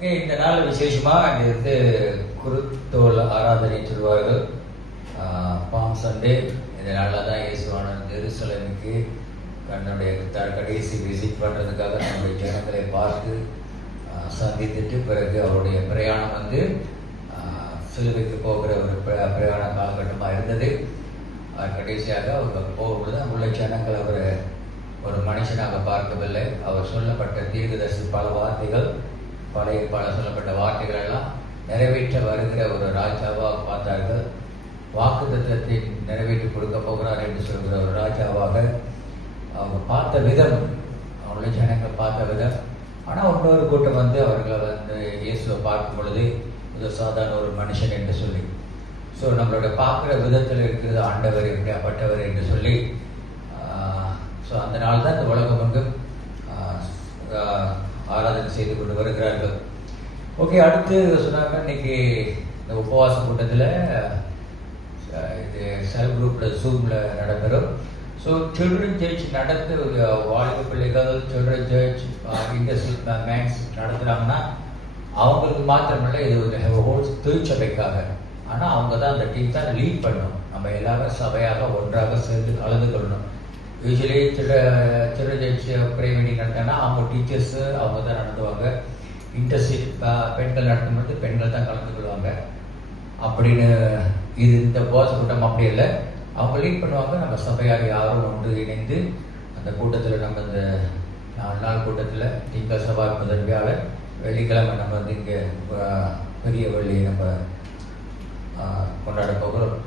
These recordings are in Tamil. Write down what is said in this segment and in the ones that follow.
ஓகே, இந்த நாள் விசேஷமா இது குருத்தோல் ஆராதனை சொல்வார்கள். Palm Sunday. இந்த நாளில் தான் இயேசுவானவர் ஜெருசலேமுக்கு தன்னுடைய கடைசி விசிட் பண்ணுறதுக்காக நம்முடைய ஜனங்களை பார்த்து சந்தித்துட்டு பிறகு அவருடைய பிரயாணம் வந்து சிலுவைக்கு போகிற ஒரு பிரயாண காலகட்டமாக இருந்தது. கடைசியாக அவர் போகும்பொழுது உள்ள ஜனங்கள் அவர் ஒரு மனுஷனாக பார்க்கவில்லை. அவர் சொல்லப்பட்ட தீர்க்கதரிசி பல வார்த்தைகள், பழைய சொல்லப்பட்ட வார்த்தைகள் எல்லாம் நிறைவேற்ற வருகிற ஒரு ராஜாவாக பார்த்தார்கள். வாக்குத்தத்தத்தை நிறைவேற்றி கொடுக்க போகிறார் என்று சொல்கிற ஒரு ராஜாவாக அவங்க பார்த்த விதம், அவங்களுடைய ஜனங்கள் பார்த்த விதம். ஆனால் இன்னொரு கூட்டம் வந்து அவர்களை வந்து இயேசுவை பார்க்கும் பொழுது இது சாதாரண ஒரு மனுஷன் என்று சொல்லி, ஸோ நம்மளோட பார்க்குற விதத்தில் இருக்கிறது ஆண்டவர் எப்படியாப்பட்டவர் என்று சொல்லி, ஸோ அந்த நாள் தான் இந்த உலகம் வந்து ஆராதனை செய்து கொண்டு வருகிறார்கள். ஓகே, அடுத்து சொன்னாங்க இன்னைக்கு இந்த உபவாச கூட்டத்தில் இது செல்ஃப் குரூப்பில் ஜூமில் நடைபெறும். ஸோ சில்ட்ரன் சர்ச் நடத்து வாலிப பிள்ளைகள் சில்ட்ரன் சர்ச் இண்டஸ்ட்ரியல் மேன்ஸ் நடத்துகிறாங்கன்னா அவங்களுக்கு மாத்திரமில்லை, இது ஒரு ஹோல் திருச்சபைக்காக. ஆனால் அவங்க தான் அந்த டீம் தான் லீட் பண்ணணும். நம்ம எல்லாரும் சபையாக ஒன்றாக சேர்ந்து கலந்து கொள்ளணும். Usually children church pray meeting நடத்தினா அவங்க டீச்சர்ஸு அவங்க தான் நடத்துவாங்க. இண்டஸ்ட்ரியல் பெண்கள் நடத்தும்போது பெண்கள் தான் கலந்து கொள்வாங்க அப்படின்னு. இது இந்த உபவாச கூட்டம் அப்படி இல்லை, அவங்க லீட் பண்ணுவாங்க. நம்ம சபையாக யாரும் ஒன்று இணைந்து அந்த கூட்டத்தில் நம்ம இந்த 4 நாள் கூட்டத்தில் திங்கள் செவ்வாய் முதல் வியாழன் வெள்ளிக்கிழமை நம்ம வந்து இங்கே பெரிய வெள்ளியை நம்ம கொண்டாட போகிறோம்.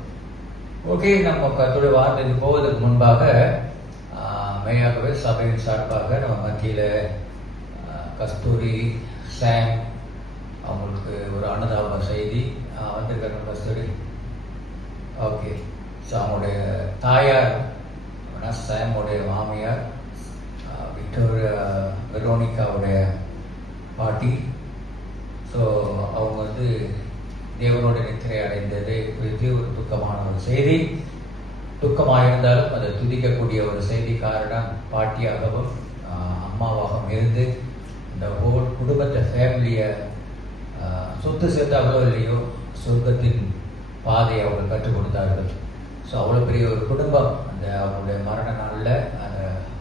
ஓகே, நம்ம கர்த்தருடைய வார்த்தைக்கு போவதற்கு முன்பாக மையாகவே சபையின் சார்பாக நம்ம மத்தியில் கஸ்தூரி சாம் அவங்களுக்கு ஒரு அனுதாப செய்தி வந்திருக்காங்க. கஸ்தூரி, ஓகே. ஸோ அவங்களுடைய தாயார் சாமுடைய மாமியார் விக்டோரியா வெரோனிகாவுடைய பாட்டி, ஸோ அவங்க வந்து தேவனோட நித்திரை அடைந்ததை குறித்து ஒரு துக்கமான ஒரு செய்தி. துக்கமாக இருந்தாலும் அதை துதிக்கக்கூடிய ஒரு செய்தி. காரணம், பாட்டியாகவும் அம்மாவாகவும் இருந்து இந்த ஹோல் குடும்பத்தை ஃபேமிலியை சொத்து சேர்த்தாங்களோ இல்லையோ சொர்க்கத்தின் பாதையை அவங்க கற்றுக் கொடுத்தார்கள். ஸோ அவ்வளோ பெரிய ஒரு குடும்பம். அந்த அவங்களுடைய மரண நாளில் அந்த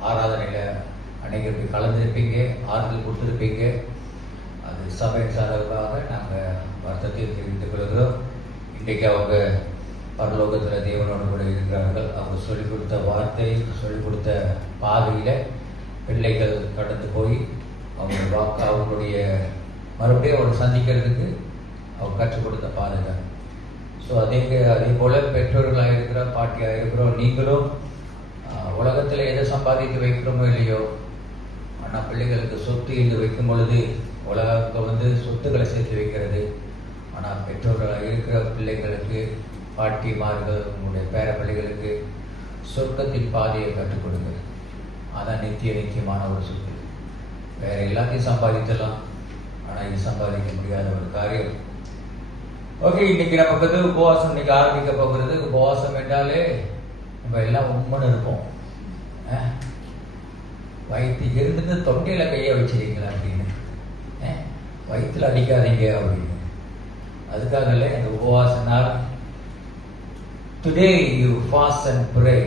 ஆராதனையில் அனைவருக்கு கலந்துருப்பீங்க, ஆறுதல் கொடுத்துருப்பீங்க. அது சபையின் சார்பாக நாங்கள் வருத்தத்தை தெரிவித்துக் கொள்கிறோம். இன்றைக்கு அவங்க பரலோகத்தில் தேவனோடு கூட இருக்கிறார்கள். அவங்க சொல்லிக் கொடுத்த வார்த்தை, சொல்லிக் கொடுத்த பாதையில் பிள்ளைகள் கடந்து போய் அவங்களுடைய மறுபடியும் அவங்களை சந்திக்கிறதுக்கு அவங்க கற்றுக் கொடுத்த பாதை தான். ஸோ அதே போல் பெற்றோர்களாக இருக்கிற பாட்டியாக இருக்கிறோம். நீங்களும் உலகத்தில் எதை சம்பாதித்து வைக்கிறோமோ இல்லையோ, ஆனால் பிள்ளைகளுக்கு சொத்து என்று வைக்கும் பொழுது உலகம் வந்து சொத்துக்களை சேர்த்து வைக்கிறது. ஆனால் பெற்றோர்களாக இருக்கிற பிள்ளைகளுக்கு, பாட்டிமார்கள், உங்களுடைய பேர பிள்ளைகளுக்கு சொர்க்கத்தின் பாதையை கற்றுக் கொடுங்க. அதான் நித்தியமான ஒரு சொத்து. வேற எல்லாத்தையும் சம்பாதிக்கலாம், ஆனால் இது சம்பாதிக்க முடியாத ஒரு காரியம். ஓகே, இன்னைக்கு நமக்கு வந்து உபவாசம் இன்னைக்கு ஆரம்பிக்க போகிறது. உபவாசம் என்றாலே நம்ம எல்லாம் உண்மைன்னு இருப்போம். வயிற்று இருந்து தொண்டையில கையை வச்சிருக்கீங்களா அப்படின்னு, வயிற்றுல அடிக்காதீங்க அப்படின்னு. அதுக்காக இல்லை இந்த உபவாச நாள். Today you fast and pray,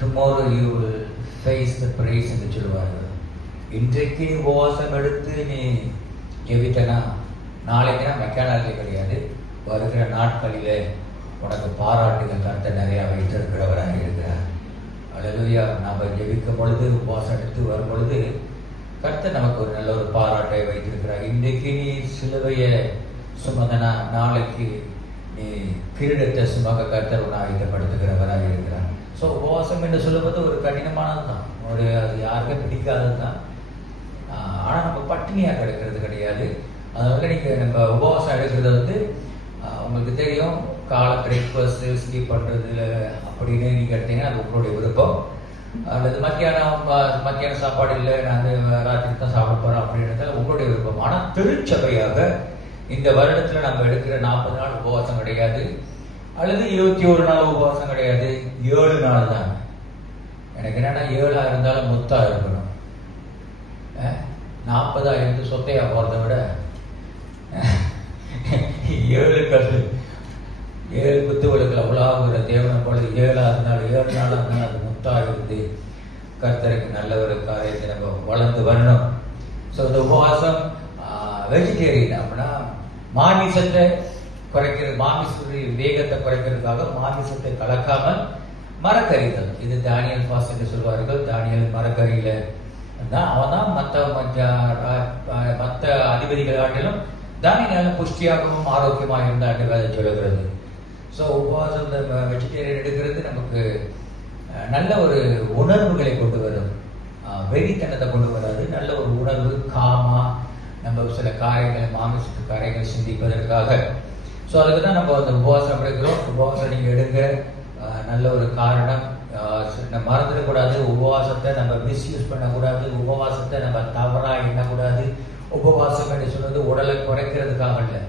tomorrow you will face the praise என்று சொல்லுவார்கள். இன்றைக்கு உபவாசம் எடுத்து நீ ஜெபித்தனா நாளைக்கு மெக்கானிக்கே கிடையாது. வருகிற நாட்களிலே உனக்கு பாராட்டுகள் கர்த்தர் நிறையா வைத்திருக்கிறவராக இருக்கிறார். அல்லேலூயா. நம்ம ஜெபிக்கும் பொழுது, உபவாசம் எடுத்து வரும் பொழுது கர்த்தர் நமக்கு ஒரு நல்ல ஒரு பாராட்டை வைத்திருக்கிறார். இன்றைக்கு நீ சிலுவையை சுமந்தனா நாளைக்கு நீ கிரீடத்தை சுமக்க கர்த்தர் உன்னை ஆயத்தப்படுத்துகிறவராக இருக்கிறார். ஸோ உபவாசம் என்று சொல்லுவது ஒரு கடினமானது தான், அது யாருக்கும் பிடிக்காதது தான். ஆனால் நம்ம பட்டினியாக எடுக்கிறது கிடையாது. அதனால நீங்கள் நம்ம உபவாசம் எடுக்கிறது வந்து உங்களுக்கு தெரியும், காலை பிரேக்ஃபாஸ்ட்டு ஸ்லீப் பண்ணுறதுல அப்படின்னு நீங்கள் எடுத்தீங்கன்னா அது உங்களுடைய விருப்பம். அல்லது மத்தியானம் சாப்பாடு இல்லை, நான் ராத்திரி தான் சாப்பிட போகிறோம் அப்படின்றதால உங்களுடைய விருப்பம். ஆனால் திருச்சபையாக இந்த வருடத்தில் நம்ம எடுக்கிற 40 நாள் உபவாசம் கிடையாது, அல்லது 21 நாள் உபவாசம் கிடையாது, 7 நாள் தான். எனக்கு என்னன்னா 7 இருந்தாலும் முத்தா இருக்கணும். 40 இருந்து சொத்தையா போகிறத விட 7 கல் 7 குத்துவிளக்கில் உலாவுகிற தேவனை போல 7ஆவது நாள் 7 நாளாக இருந்தால் அது முத்தாக இருந்து கர்த்தருக்கு நல்ல ஒரு காரியத்தை நம்ம வளர்ந்து வரணும். ஸோ இந்த உபவாசம் வெஜிடேரியன் அப்படின்னா மாமிசத்தை குறைக்கிறது, மாமிசத்துடைய வேகத்தை குறைக்கிறதுக்காக மாமிசத்தை கலக்காமல் மரக்கறிகள், இது தானியல் ஃபாஸ்ட் என்று சொல்வார்கள். தானியல் மரக்கறியில தான் அவன் தான் மற்ற அதிபதிகள் ஆட்டிலும் தானியல் புஷ்டியாகவும் ஆரோக்கியமாக இருந்தாண்டு அதை சொல்லுகிறது. ஸோ உபவாசம் இந்த வெஜிடேரியன் எடுக்கிறது நமக்கு நல்ல ஒரு உணர்வுகளை கொண்டு வரும், வெறித்தனத்தை கொண்டு வராது. நல்ல ஒரு உணர்வு, காமா நம்ம சில காரியங்களை மாமிசத்து காரியங்கள் சிந்திப்பதற்காக. ஸோ அதுக்கு தான் நம்ம அந்த உபவாசம் எடுக்கிறோம். உபவாசம் நீங்கள் எடுங்க, நல்ல ஒரு காரணம். மறந்துடக்கூடாது, உபவாசத்தை நம்ம மிஸ்யூஸ் பண்ணக்கூடாது, உபவாசத்தை நம்ம தவறாக எண்ணக்கூடாது. உபவாசம் என்று சொன்னது உடலை குறைக்கிறதுக்காக இல்லை.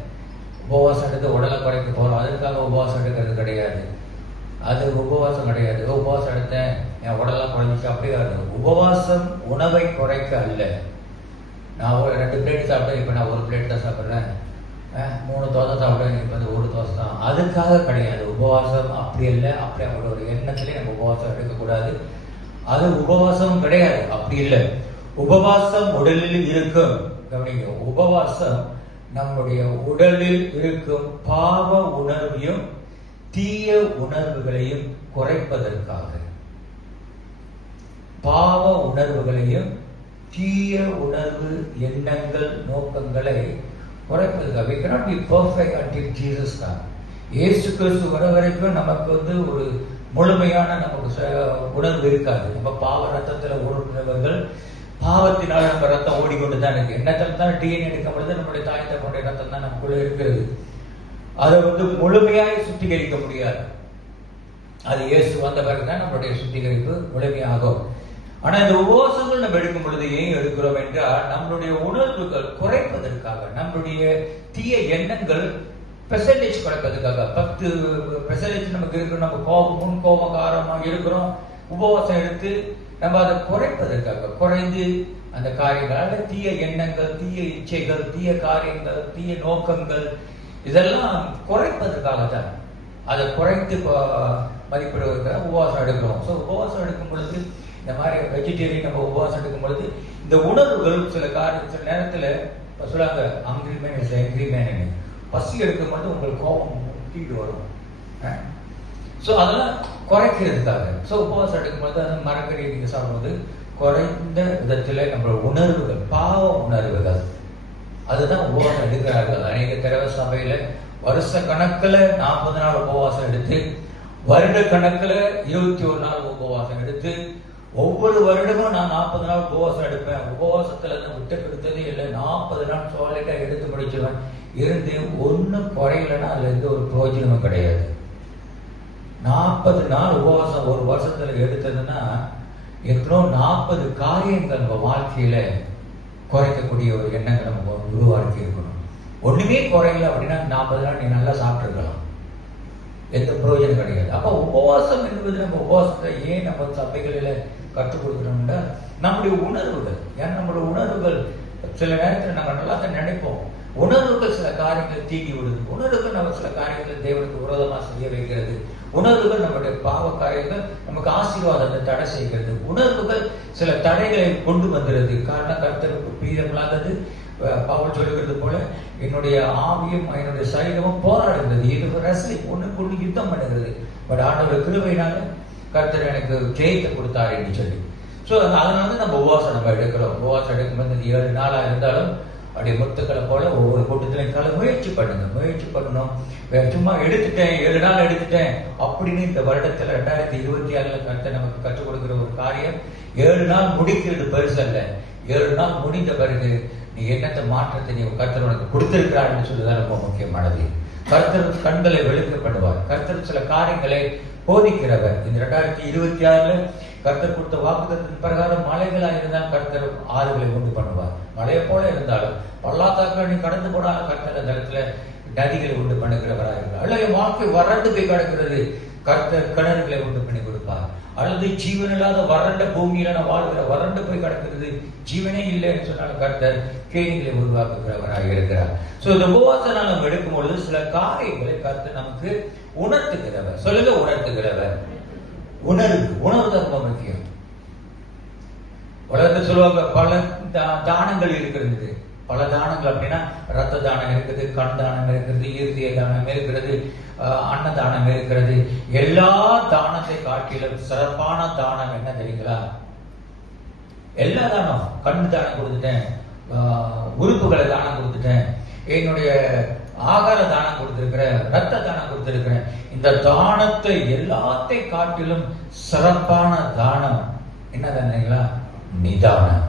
உபவாசம் எடுத்து உடலை குறைக்க போகிறோம், அதுக்காக உபவாசம் எடுக்கிறது கிடையாது. அது உபவாசம் கிடையாது. உபவாசம் எடுத்தேன் என் உடலாம் குறைஞ்சிச்சு அப்படியே. உபவாசம் உணவை குறைக்க அல்ல. நான் 2 பிளேட் சாப்பிட்டேன், இப்போ நான் 1 பிளேட் தான் சாப்பிட்றேன். 3 தோசை சாப்பிட்டேன், இப்போ வந்து 1 தோசை தான். அதுக்காக கிடையாது. உபவாசம் அப்படி இல்லை. அப்படி அவங்களோட ஒரு எண்ணத்திலே நம்ம உபவாசம் எடுக்கக்கூடாது. அது உபவாசம் கிடையாது, அப்படி இல்லை. உபவாசம் உடலில் இருக்கும். கவனிங்க, உபவாசம் நம்முடைய உடலில் இருக்கும் பாவ உணர்வையும் தீய உணர்வுகளையும் குறைப்பதற்காக. பாவ உணர்வுகளையும் தீய உணர்வு எண்ணங்கள் நோக்கங்களை குறைப்பதற்காக. We cannot be perfect until Jesus comes. இயேசு கிறிஸ்து வர வரைக்கும் நமக்கு வந்து ஒரு முழுமையான நமக்கு உணர்வு இருக்காது. நம்ம பாவ ரத்தத்தில் ஓடுகிறவர்கள், பாவத்தினால நம்ம ரத்தம் ஓடிக்கொண்டு தான் இருக்கு. எண்ணத்தில் தான் டிஎன்ஏ எடுக்கும் பொழுது நம்முடைய தாய் தகப்பனுடைய ரத்தம் தான் நமக்குள்ள இருக்கிறது. அதை வந்து முழுமையாய் சுத்திகரிக்க முடியாது. அது இயேசு வந்த பிறகுதான் நம்மளுடைய சுத்திகரிப்பு முழுமையாகும். ஆனா இந்த உபவாசங்கள் நம்ம எடுக்கும் பொழுது ஏன் எடுக்கிறோம் என்றால், நம்மளுடைய உணர்வுகள் குறைப்பதற்காக, நம்மளுடைய தீய எண்ணங்கள் பெர்சன்டேஜ் குறைப்பதற்காக. 10% நமக்கு இருக்கிறோம், நம்ம முன்கோபகாரமாக இருக்கிறோம். உபவாசம் எடுத்து நம்ம அதை குறைப்பதற்காக, குறைந்து அந்த காரியங்களால தீய எண்ணங்கள், தீய இச்சைகள், தீய காரியங்கள், தீய நோக்கங்கள் இதெல்லாம் குறைப்பதற்காக தான். அதை குறைத்து மதிப்பிடுவதற்காக உபவாசம் எடுக்கிறோம். ஸோ உபவாசம் எடுக்கும் பொழுது இந்த மாதிரி வெஜிடேரியன் நம்ம உபவாசம் எடுக்கும் பொழுது இந்த உணர்வுகள் சில நேரத்தில் இப்போ சொல்லாங்க hungry man is hungry man, பசி எடுக்கும் பொழுது உங்களுக்கு கோபம் தீடு வரும். ஸோ அதெல்லாம் குறைக்கிறதுக்காக. ஸோ உபவாசம் எடுக்கும் பொழுது அந்த மரக்கறி நீங்கள் சாப்பிடும்போது குறைந்த விதத்தில் நம்மளோட உணர்வுகள், பாவ உணர்வுகள், அதுதான் உபவாசம் எடுக்கிறார்கள். அநேக தடவை சபையில வருஷ கணக்கில் 40 நாள் உபவாசம் எடுத்து, வருட கணக்கில் 21 நாள் உபவாசம் எடுத்து, ஒவ்வொரு வருடமும் நான் 40 நாள் உபவாசம் எடுப்பேன், உபவாசத்துல இருந்து விட்டு கொடுத்ததே இல்லை, 40 நாள் சாலிட்டா எடுத்து முடிச்சுவேன் இருந்து ஒன்னும் குறையலன்னா அதுல இருந்து ஒரு பிரயோஜனமும் கிடையாது. 40 நாள் உபவாசம் ஒரு வருஷத்துல எடுத்ததுன்னா எத்தனோ 40 காரியங்கள் நம்ம வாழ்க்கையில குறைக்கக்கூடிய ஒரு எண்ணங்கள் நம்ம உருவாக்கி இருக்கணும். ஒண்ணுமே குறையல அப்படின்னா 40 நாள் நீ நல்லா சாப்பிட்டுருக்கலாம், எந்த பிரயோஜனம் கிடையாது. அப்ப உபவாசம் என்பது, நம்ம உபவாசத்தை ஏன் நம்ம சபைகளில கற்றுக் கொடுக்கணும்னா நம்முடைய உணர்வுகள். ஏன்னா நம்மளுடைய உணர்வுகள் சில நேரத்தில் நம்ம நல்லா தான் நினைப்போம், உணர்வுகள் சில காரியங்களை தீண்டி விடுது, உணர்வுகள் நம்ம சில காரியங்களை தேவனுக்கு விரோதமா செய்ய வைக்கிறது, உணர்வுகள் நம்முடைய பாவ காரியங்கள் நமக்கு ஆசீர்வாதத்தை தடை செய்கிறது, உணர்வுகள் சில தடைகளை கொண்டு வந்துடுது. காரணம் கர்த்தருக்கு பிரியமில்லாதது. பவுல் சொல்லுகிறது போல என்னுடைய ஆவியும் என்னுடைய சரீரமும் போராடுகிறது, இது ரசலிங் ஒண்ணுக்குள்ள யுத்தம் பண்ணுகிறது. பட் ஆண்டவர் கிருபையினால கர்த்தர் எனக்கு ஜெயத்தை கொடுத்தாரு என்று சொல்லி. ஸோ அதனால நம்ம உபவாசம் நம்ம எடுக்கிறோம். உபவாசம் எடுக்கும்போது 7 நாளா இருந்தாலும் அப்படியே முத்துக்களை போல ஒவ்வொரு கூட்டத்திலையும் முயற்சி பண்ணுங்க, முயற்சி பண்ணணும். சும்மா எடுத்துட்டேன் 7 நாள் எடுத்துட்டேன் அப்படின்னு இந்த வருடத்துல 2026 கர்த்தர் நமக்கு கற்றுக் கொடுக்கிற ஒரு காரியம், 7 நாள் முடிக்கிறது பெருசு அல்ல. 7 நாள் முடிந்த பிறகு நீ என்னத்தை மாற்றத்தை நீ கர்த்தர் உனக்கு கொடுத்திருக்கிறான்னு சொல்லிதான் ரொம்ப முக்கியமானது. கர்த்தர் கண்களை வெளிப்படுவார், கர்த்தர் சில காரியங்களை போதிக்கிறவர். இந்த 2026 கர்த்தர் கொடுத்த வாக்குத்தத்தின் பிரகாரம் மலைகளா இருந்தால் கர்த்தர் ஆறுகளை உண்டு பண்ணுவார். மலையை போல இருந்தாலும் பள்ளத்தாக்கள் நீ கடந்து போனாலும் கர்த்தர் அந்த இடத்துல நதிகளை உண்டு பண்ணுகிறவராக இருக்கிறார். அல்ல என் வாழ்க்கை வறண்டு போய் கிடக்கிறது, கர்த்தர் கிணறுகளை உண்டு பண்ணி கொடுப்பார். அல்லது ஜீவனில்லாத வறண்ட பூமியில நான் வாழ்கிற வறண்டு போய் கிடக்கிறது, ஜீவனே இல்லைன்னு சொன்னாலும் கர்த்தர் கேணிகளை உருவாக்குகிறவராக இருக்கிறார். சோ இந்த உபவாச நாள் நம்ம எடுக்கும் பொழுது சில காரியங்களை கர்த்தர் நமக்கு உணர்த்துகிறவர். சொல்லுங்க, உணர்த்துகிறவர். உணர்வு ரொம்ப முக்கியம். உலகத்தை சொல்லுவாங்க பல தானங்கள் இருக்கிறது. பல தானங்கள் அப்படின்னா ரத்த தானம் இருக்குது, கண் தானம் இருக்கிறது, இருதய தானம் இருக்கிறது, அன்னதானம் இருக்கிறது. எல்லா தானத்தை காட்டிலும் சிறப்பான தானம் என்ன தெரியுங்களா? எல்லா தானம், கண் தானம் கொடுத்துட்டேன், உறுப்புகளை தானம் கொடுத்துட்டேன், என்னுடைய ஆகார தானம் கொடுத்திருக்கிறேன், ரத்த தானம் கொடுத்திருக்கிறேன். இந்த தானத்தை எல்லாத்தையும் காட்டிலும் சிறப்பான தானம் என்ன தானீங்களா? நிதானம்.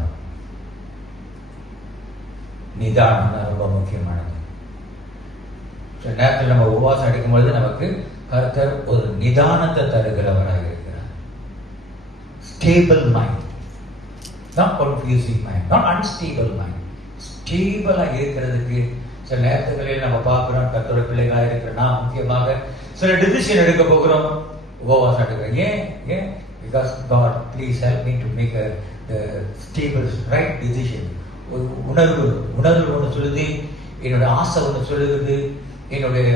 நிதானம் தான் ரொம்ப முக்கியமானது. நேரத்தில் நம்ம உபவாசம் எடுக்கும்பொழுது நமக்கு கர்த்தர் ஒரு நிதானத்தை தருகிறவராக இருக்கிறார். Stable mind, not confusing mind, not unstable mind. ஸ்டேபிளா இருக்கிறதுக்கு சில நேரங்களில் நம்ம பார்க்கிறோம். கர்த்தருடைய பிள்ளைகளாக இருக்கிறோம்னா முக்கியமாக சில டிசிஷன் எடுக்க போகிறோம், உபவாசம் எடுக்கிறோம். ஏன்? Because God, please help me to make a stable, right decision. உணர்வு ஒன்று சொல்லுது, என்னுடைய ஆசை ஒன்று சொல்லுகிறது, என்னுடைய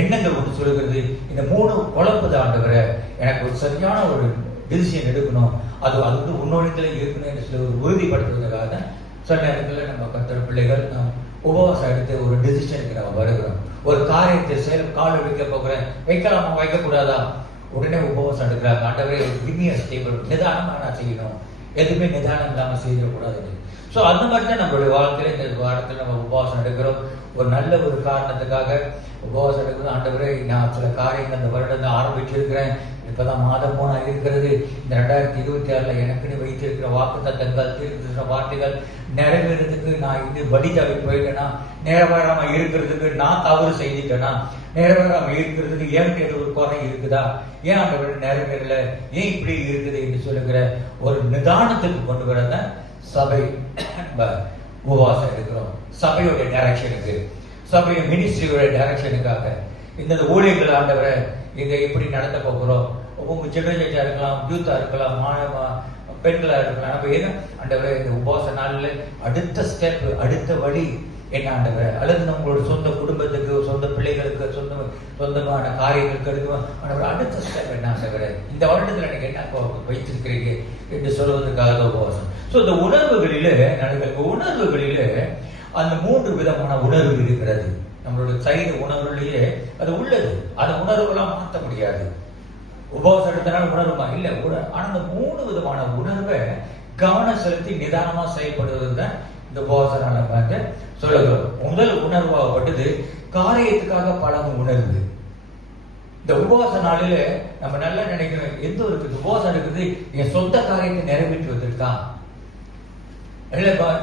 எண்ணங்கள் ஒன்று சொல்லுகிறது. இந்த மூணு குழப்பத்தை ஆண்டவரை எனக்கு ஒரு சரியான ஒரு டிசிஷன் எடுக்கணும், அது வந்து உன்னோடத்துல இருக்கணும் என்று சொல்லி ஒரு உறுதிப்படுத்துவதற்காக தான் சில நேரங்களில் நம்ம கர்த்தர் பிள்ளைகள் உபவாசம் எடுத்து ஒரு டிசிஷனுக்கு நம்ம வருகிறோம். ஒரு காரியத்தை கால் வைக்க போகிறேன், வைக்கலாமா வைக்கக்கூடாதா, உடனே உபவாசம் எடுக்கிறாங்க. ஆண்டவரே கிவ்மி எ ஸ்டேபிள், நிதானமா நான் செய்யணும், எதுவுமே நிதானம் இல்லாமல் செய்யக்கூடாது. ஸோ அந்த மாதிரி தான் நம்மளுடைய வாழ்க்கையில இந்த வாரத்தில் நம்ம உபவாசம் எடுக்கிறோம். ஒரு நல்ல ஒரு காரணத்துக்காக உபவாசம் எடுக்கிறோம். ஆண்டவரே நான் சில காரியங்கள் இந்த வருடம் ஆரம்பிச்சிருக்கிறேன், இப்பதான் மாதம் போனா இருக்கிறது. இந்த 2026 எனக்குன்னு வைத்திருக்கிற வாக்குத்தத்தங்கள், தீர்க்கிற வார்த்தைகள் நிறைவேறதுக்கு நான் இது வழி தவறி போயிட்டேன்னா, நிறைவேறாம இருக்கிறதுக்கு நான் தவறு செய்துட்டேன்னா, நிறைவேறாம இருக்கிறதுக்கு ஏன் ஒரு குறை இருக்குதா, ஏன் ஆண்டவரே நிறைவேறல, ஏன் இப்படி இருக்குது என்று சொல்லுகிற ஒரு நிதானத்துக்கு கொண்டு வரத சபை உபவாசம் எடுக்கிறோம். சபையோடைய டைரக்ஷனுக்கு, சபைய மினிஸ்ட்ரியோட டைரக்ஷனுக்காக இந்த ஊழியர்கள் ஆண்டவரை இதை எப்படி நடத்த போகிறோம். உங்க சில்ட்ரன்ஸா இருக்கலாம், யூத்தா இருக்கலாம், பெண்களா இருக்கலாம். நம்ம ஏன்னா ஆண்டவரை இந்த உபவாச நாள்ல அடுத்த ஸ்டெப், அடுத்த வழி என்ன ஆண்டவரை, அல்லது நம்மளோட சொந்த குடும்பத்துக்கு, சொந்த பிள்ளைகளுக்கு, சொந்தமான காரியங்களுக்கு எடுக்கும் அடுத்த ஸ்டெப் என்ன ஆண்டவரை, இந்த வருடத்துல எனக்கு என்ன வைத்திருக்கிறீங்க என்று சொல்வதற்காக உபவாசம். ஸோ இந்த உணர்வுகளிலே அந்த 3 விதமான உணர்வு இருக்கிறது. நம்மளோட சைடு உணர்வுலேயே அது உள்ளது. அந்த உணர்வுகளாம் மாற்ற முடியாது. உபவாசம் எடுத்தனால உணர்வுமா இல்லை, ஆனா அந்த 3 விதமான உணர்வை கவனம் செலுத்தி நிதானமா செயல்படுவது தான் இந்த உபவாச நாளை பார்த்து சொல்லுகிறோம். முதல் உணர்வாகப்பட்டது காரியத்துக்காக பழகும் உணர்வு. இந்த உபவாச நாளில நம்ம நல்லா நினைக்கிறோம், எந்த ஒரு உபவாசம் இருக்குது என் சொந்த காரியத்தை நிறைவேற்றுவதற்கு தான்.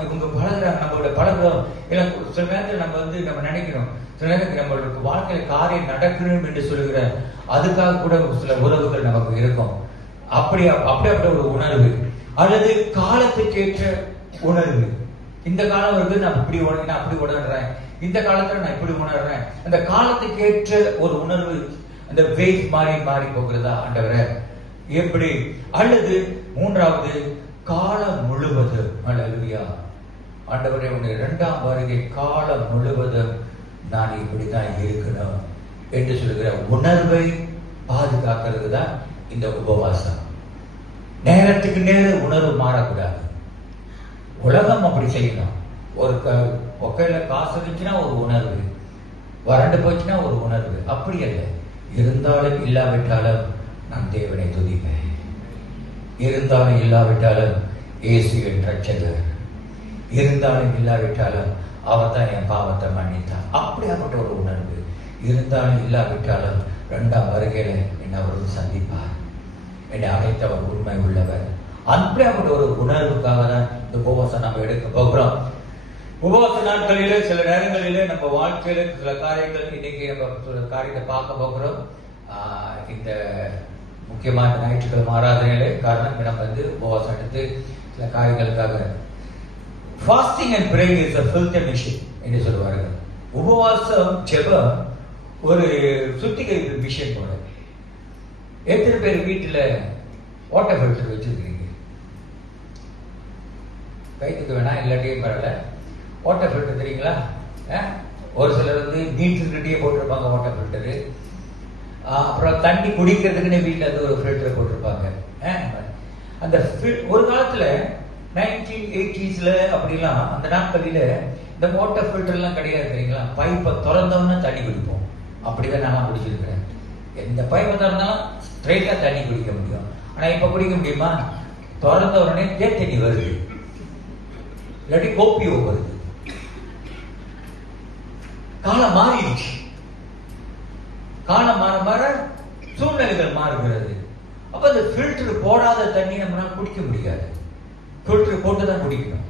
இவங்க பழகுறாங்க, நம்மளோட பழகுறோம். இல்லை சில நேரத்தில் நம்ம நினைக்கிறோம், சில நேரத்தில் நம்மளுக்கு வாழ்க்கையில காரியம் நடக்கணும் என்று சொல்லுகிற அதுக்காக கூட சில உறவுகள் நமக்கு இருக்கும். அப்படியே ஒரு உணர்வு, அல்லது காலத்துக்கேற்ற உணர்வு. இந்த காலம் இருக்கு, நான் அப்படி உணர்றேன், இந்த காலத்துல நான் இப்படி உணர்றேன். அந்த காலத்துக்கேற்ற ஒரு உணர்வு, அந்த வெயிட் மாறி போகிறதா ஆண்டவரை எப்படி? அல்லது 3வது காலம் முழுவதும், அல்லேலூயா ஆண்டவரே உன்னுடைய 2ஆம் வருகை காலம் முழுவதும் நான் இப்படிதான் இருக்கணும் என்று சொல்லுகிற உணர்வை பாதுகாக்கிறது தான் இந்த உபவாசம். நேரத்துக்கு நேரம் உணர்வு மாறக்கூடாது. உலகம் அப்படி செய்யணும். ஒரு ஒக்கையில காசு இருந்துச்சுன்னா ஒரு உணர்வு, வறண்டு போச்சுன்னா ஒரு உணர்வு. அப்படி அல்ல. இருந்தாலும் இல்லாவிட்டாலும் நான் தேவனை துதிப்பேன், இருந்தாலும் இல்லாவிட்டாலும் இயேசு என் ரட்சகர், இருந்தாலும் இல்லாவிட்டாலும் அவர் தான் என் பாவத்தை மன்னித்தார். அப்படியாப்பட்ட ஒரு உணர்வு. இருந்தாலும் இல்லாவிட்டாலும் 2ஆம் வருகையில என்னை அவர்கள் சந்திப்பார், என்னை அழைத்தவர் உண்மை உள்ளவர். அப்படியாப்பட்ட ஒரு உணர்வுக்காக தான் இந்த உபவாசம் நம்ம எடுக்க போகிறோம். உபவாச நாட்களிலே சில நேரங்களிலே நம்ம வாழ்க்கையில சில காரியங்கள், இன்னைக்கு நம்ம சில காரியத்தை பார்க்க போகிறோம். இந்த முக்கியமான ஞாயிற்றுக்கிழமை ஆராதனையிலே காரணம் நம்ம உபவாசம் எடுத்து சில காரியங்களுக்காக. Fasting and praying is a filter machine என்று சொல்வார்கள். உபவாசம் ஜெபம் ஒரு சுத்திகரிப்பு மிஷின் போல. எத்தனை பேர் வீட்டுல வாட்டர் ஃபில்டர் வச்சிருக்கீங்க? கைத்துக்கு வேணா, இல்லாட்டியும் பரவாயில்ல. வாட்டர் ஃபில்டர் தெரியுங்களா? ஒரு சிலர் வந்து நீட்டுக்கிட்டே போட்டிருப்பாங்க வாட்டர் ஃபில்டரு. அப்புறம் தண்ணி குடிக்கிறதுக்குன்னு வீட்டில் வந்து ஒரு ஃபில்டர் போட்டிருப்பாங்க. அந்த ஒரு காலத்துல 1980s அப்படிலாம் அந்த நாட்களில இந்த வாட்டர் ஃபில்டர்லாம் கிடையாது தெரியுங்களா? பைப்பை திறந்தோம்னா தண்ணி குடிப்போம். அப்படிதான் நான் குடிச்சிருக்கிறேன். எந்த பைப்பை திறந்தாலும் ஸ்ட்ரைட்டா தண்ணி குடிக்க முடியும். ஆனா இப்ப குடிக்க முடியுமா? திறந்த உடனே தண்ணி வருது, இல்லாட்டி கோப்பியோ வருது. காலம் மாறிடுச்சு. காலம் மாற மாற சூழ்நிலைகள் மாறுகிறது. அப்ப அந்த ஃபில்டர் போடாத தண்ணி நம்மளால குடிக்க முடியாது. ஃபில்டர் போட்டு தான் குடிக்கணும்.